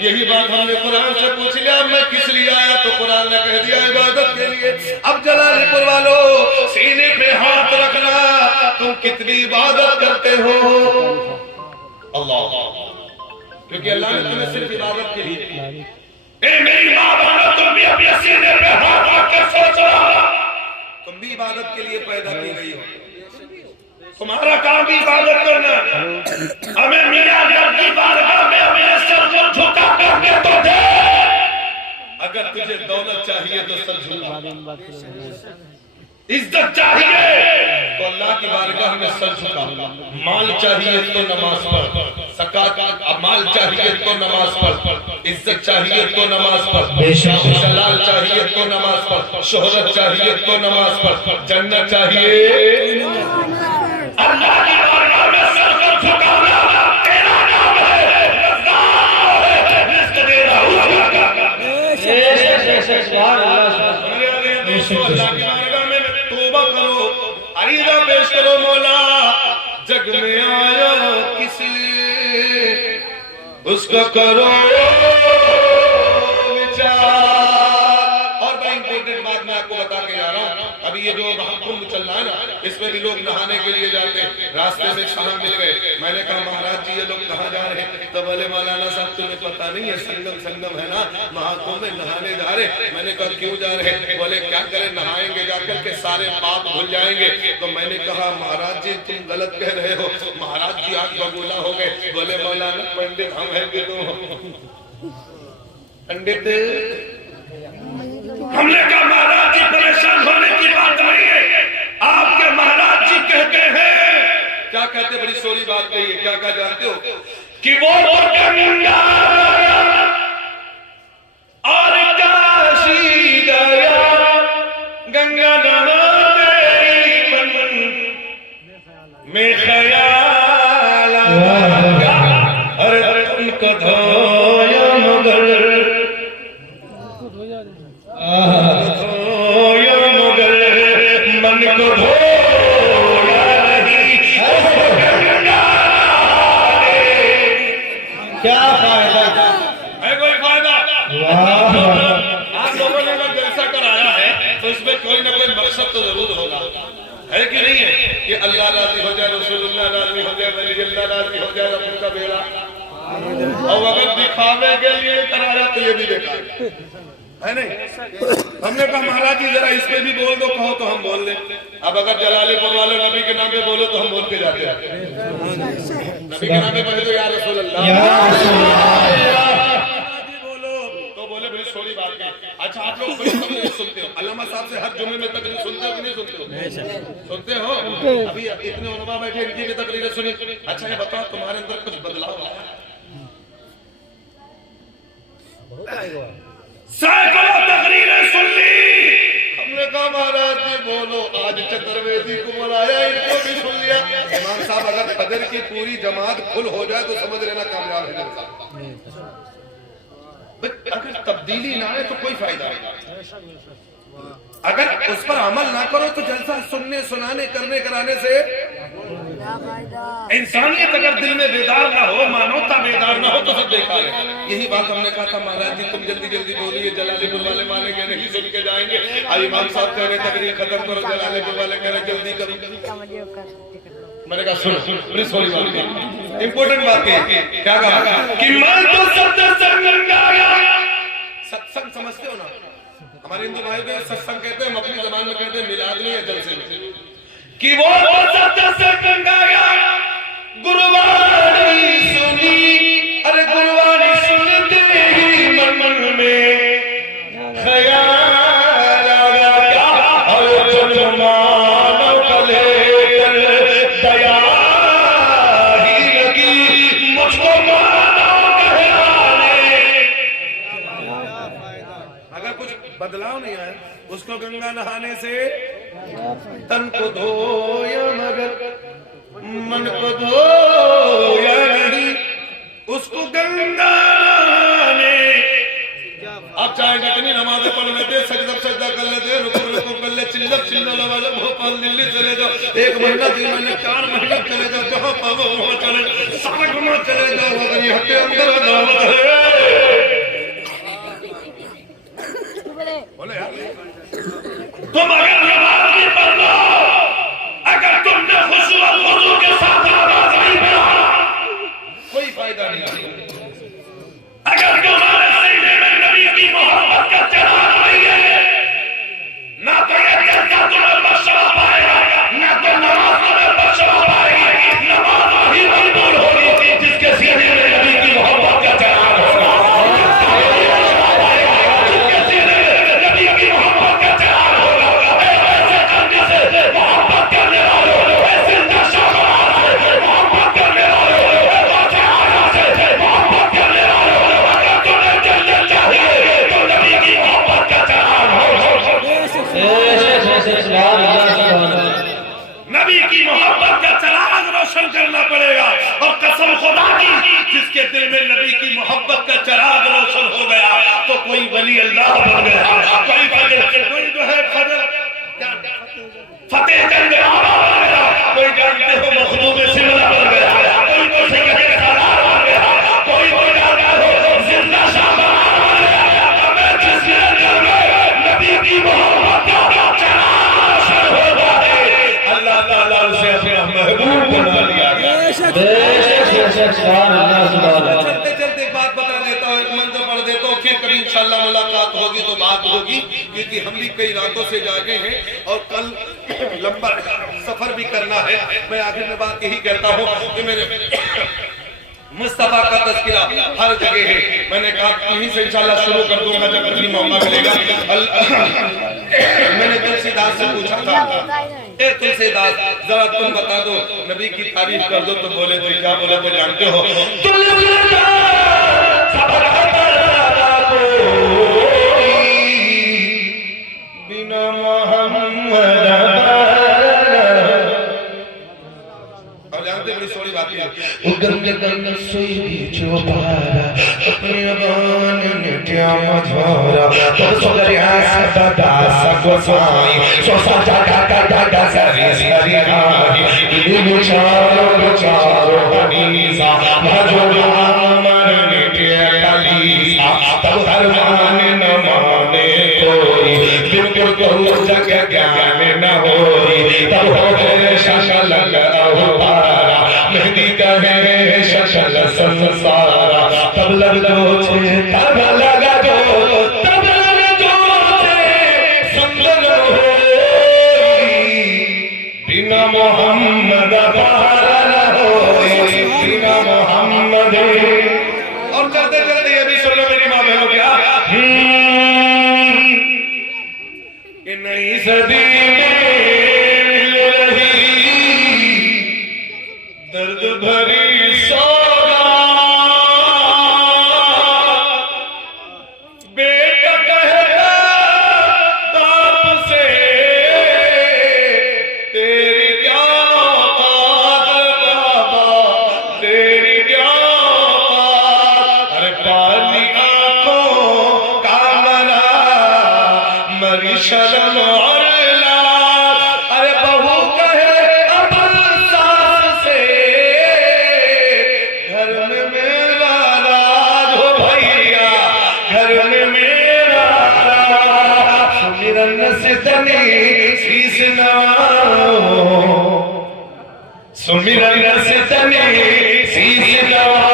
यही बात हमने कुरान से पूछ लिया, मैं किस लिए आया, तो कुरान ने कह दिया इबादत के लिए। अब जलालपुर वालों सीने पे हाथ रखना, तुम कितनी इबादत करते हो। अल्लाह, क्योंकि अल्लाह ने तुम्हें सिर्फ इबादत के लिए। मेरी माँ बहनों तुम भी अपने सीने पे हाथ रखकर सोचो, तुम भी इबादत के लिए पैदा की गई हो। तुम्हारा काम भी इबादत करना। हमें मियां की बारगाह में हमें सर को झुका करके तो दे। अगर तुझे दौलत चाहिए तो सर झुका, इज्जत चाहिए तो अल्लाह की बारगाह में सर झुका, माल चाहिए तो नमाज पढ़, ज़कात, माल चाहिए तो नमाज पढ़, इज्जत चाहिए तो नमाज पढ़, जलाल चाहिए तो नमाज पढ़, शोहरत चाहिए तो नमाज पढ़, जन्नत चाहिए। अल्लाह की बारगाह में सर को झुकाना तेरा नाम है, रिज़्क़ देना उसका। दोस्तों अल्लाह की बारगाह में तौबा करो, अरीजा पेश करो, मौला जग में आया किस लिए उसका करो विचार। और बड़ी इंपॉर्टेंट बात मैं आपको बता के जा रहा हूँ, अभी ये जो महाकुंभ चल रहा है ना, इसमें भी लोग नहाने के लिए जाते हैं, रास्ते में शाम मिल गए, मैंने कहा महाराज जी ये लोग कहाँ जा रहे हैं? तो बोले मौलाना साहब तुम्हें पता नहीं है संगम संगम है ना, महाकुंभ में नहाने जा रहे। मैंने कहा क्यों जा रहे? बोले क्या करें, नहाएंगे जाकर के सारे पाप भूल जाएंगे। तो मैंने कहा महाराज जी तुम गलत कह रहे हो। महाराज जी आग बबूला हो गए, बोले मौलाना पंडित हम हैं कि तुम पंडित? हमने कहा महाराज जी परेशान होने की बात नहीं है, आपके महाराज जी कहते हैं, क्या कहते, बड़ी सोरी बात कही है, क्या कहा जानते हो? कि वो गंगा और काशी गया, गंगा नहाने मन में ख्याल आया, अरे तुमको धोया मगर मन को धोया नहीं, क्या फायदा है कोई फायदा? आप लोगों ने अगर जलसा कराया है तो इसमें कोई ना कोई मकसद तो जरूर होगा, है कि नहीं है? कि अल्लाह राजी हो जाए, रसूलुल्लाह राजी हो जाए, वली अल्लाह राजी हो जाए, रब का बेड़ा। और अगर दिखावे के लिए कराया तो ये भी बेकार है नहीं। हमने कहा महाराज जी जरा इस पे भी बोल दो, कहो तो हम बोल दें। अब अगर जलालेपुर वाले नबी के नाम पे बोलो तो हम बोल के जाते हैं, नबी के नाम पे बोले तो या रसूल अल्लाह बोलो तो बोले बड़ी सोरी बात है। अच्छा आप लोग बड़ी तकरीर सुनते हो, अल्लामा साहब से हर जुम्मे में तकरीर सुनते हो कि नहीं सुनते हो? सुनते हो। अभी इतने उलमा बैठे, इनकी भी तकरीरें सुनी। अच्छा ये बताओ तुम्हारे अंदर कुछ बदलाव आया? सैकड़ों तकरीरें सुन ली, हमने कहा महाराज जी बोलो, आज चतुर्वेदी को बुलाया, इनको भी सुन लिया। इमाम साहब अगर फजर की पूरी जमात खुल हो जाए तो समझ लेना कामयाब है जलसा। अगर तब्दीली ना आए तो कोई फायदा नहीं, अगर उस पर अमल ना करो तो जलसा सुनने सुनाने करने कराने से इंसानियत अगर दिल में बेदार ना हो, मानवता बेदार ना हो तो सब बेकार है। यही बात हमने कहा था महाराज जी तुम जल्दी जल्दी बोलिए, जलालेपुर वाले मानेंगे नहीं, सुन के जाएंगे। अब इमाम साहब कह रहे तकरीर खत्म करो, जलालेपुर वाले कह रहे जल्दी करो। मैंने कहा सुनो प्लीज, सॉरी बात इंपॉर्टेंट बात है। क्या कहा कि मैं तो सत्संग समझते हो ना, हमारे हिंदू भाई में सत्संग कहते हैं, हम अपनी जबान में कहते हैं मिलाद नहीं है जलसे में, कि वो सत्संग गाया, गुरुवाणी सुनी, अरे गुरुवाणी सुनते ही मन मन में ख्याल आया, क्या और मानव का लेकर दया ही लगी मुझको मानव कहलाने। अगर कुछ बदलाव नहीं आया, उसको गंगा नहाने से तन को धोया मगर मन को धोया नहीं, उसको गंगा नहाने। आप चाहे जितनी नमाजें पढ़ लेते, सजदा कर लेते, रुकू कर ले, चिल्ला वाले भोपाल दिल्ली चले जाओ, 1 महीना 3 महीने 4 महीने चले जाओ, जहाँ पाओ वहाँ चले, 7 गुना चले जाओ, अगर यहाँ के अंदर दावत है। बोले यार तुम अगर नमाज नहीं पढ़ लो, अगर तुमने खुशू और खुशू के साथ नमाज नहीं पढ़ा, कोई फायदा नहीं। अगर तुम्हारे सीने में नबी की मोहब्बत का चिराग नहीं है, ना तो ये जलसा तुम्हें बख्शवा पाएगा, ना तो नमाज तुम्हें बख्शवा पाएगी। नमाज वही मकबूल होगी जिसके सीने में नबी की मोहब्बत का चिराग होगा। नबी की मोहब्बत का चिराग रोशन करना पड़ेगा। और कसम खुदा की, जिसके दिल में नबी की मोहब्बत का चिराग रोशन हो गया तो कोई वली अल्लाह बन गया, कोई जो है फजल कोई जानते हो मखदूम सिमला बन गया, कोई तो सैयद सालार बन गया, कोई तो जानता हो जिंदा शाहबाज बन गया। हमें जिसके दिल में नबी की मोहब्बत का चराशर होगा है, अल्लाह ताला उसे अपना महबूब बना लिया गया। चलते चलते एक बात बता देता हूँ, एक मंजर पढ़ देता हूँ, फिर कभी इंशाल्लाह मुलाकात होगी तो बात होगी, क्योंकि हम भी कई रातों से जागे हैं और कल लंबा सफर भी करना है। मैं आखिर में बात यही कहता हूँ कि मेरे मुस्तफा का तज़किरा हर जगह है। मैंने कहा यहीं से इंशाल्लाह शुरू कर दूंगा जब कभी मौका मिलेगा। मैंने तुलसीदास से पूछा था, ए तुलसीदास जरा तुम बता दो, नबी की तारीफ कर दो, तो बोले तो क्या बोले तो जानते हो, बिना मोहम्मद जानते बड़ी सोड़ी बात है। उगम गंग सोई जो पारा अपने बान ने क्या मझोरा तो सोगरिया सदा सगोसाई सो सजा का सरी सरी हाई दिल चारो हनीसा मजोरा अमर ने क्या कलीसा तब हर मान न माने कोई बिल्कुल को जग ज्ञान न होई तब हो शशल अवतारा मेहदी कहे शशल संसारा तब लग दो छे तब लगा दो छे संगल होई बिना मोहम्मद बहार न होई बिना मोहम्मद। और चलते चलते ये भी सुन लो मेरी माँ बहनों, क्या कि नई सदी में मिल रही दर्द भरी सौगात, बेटा कहता बाप से तेरी क्या औकात बाबा, तेरी क्या औकात। अरे पाली आंखों का मरा मरी शर्म और लाज, अरे बहू कहे अब सास से घर में मेरा राज हो भैया, घर में मेरा राज। सुमिरन से तनी शीश नवाओ, सुमिरन से तनी शीश नवाओ।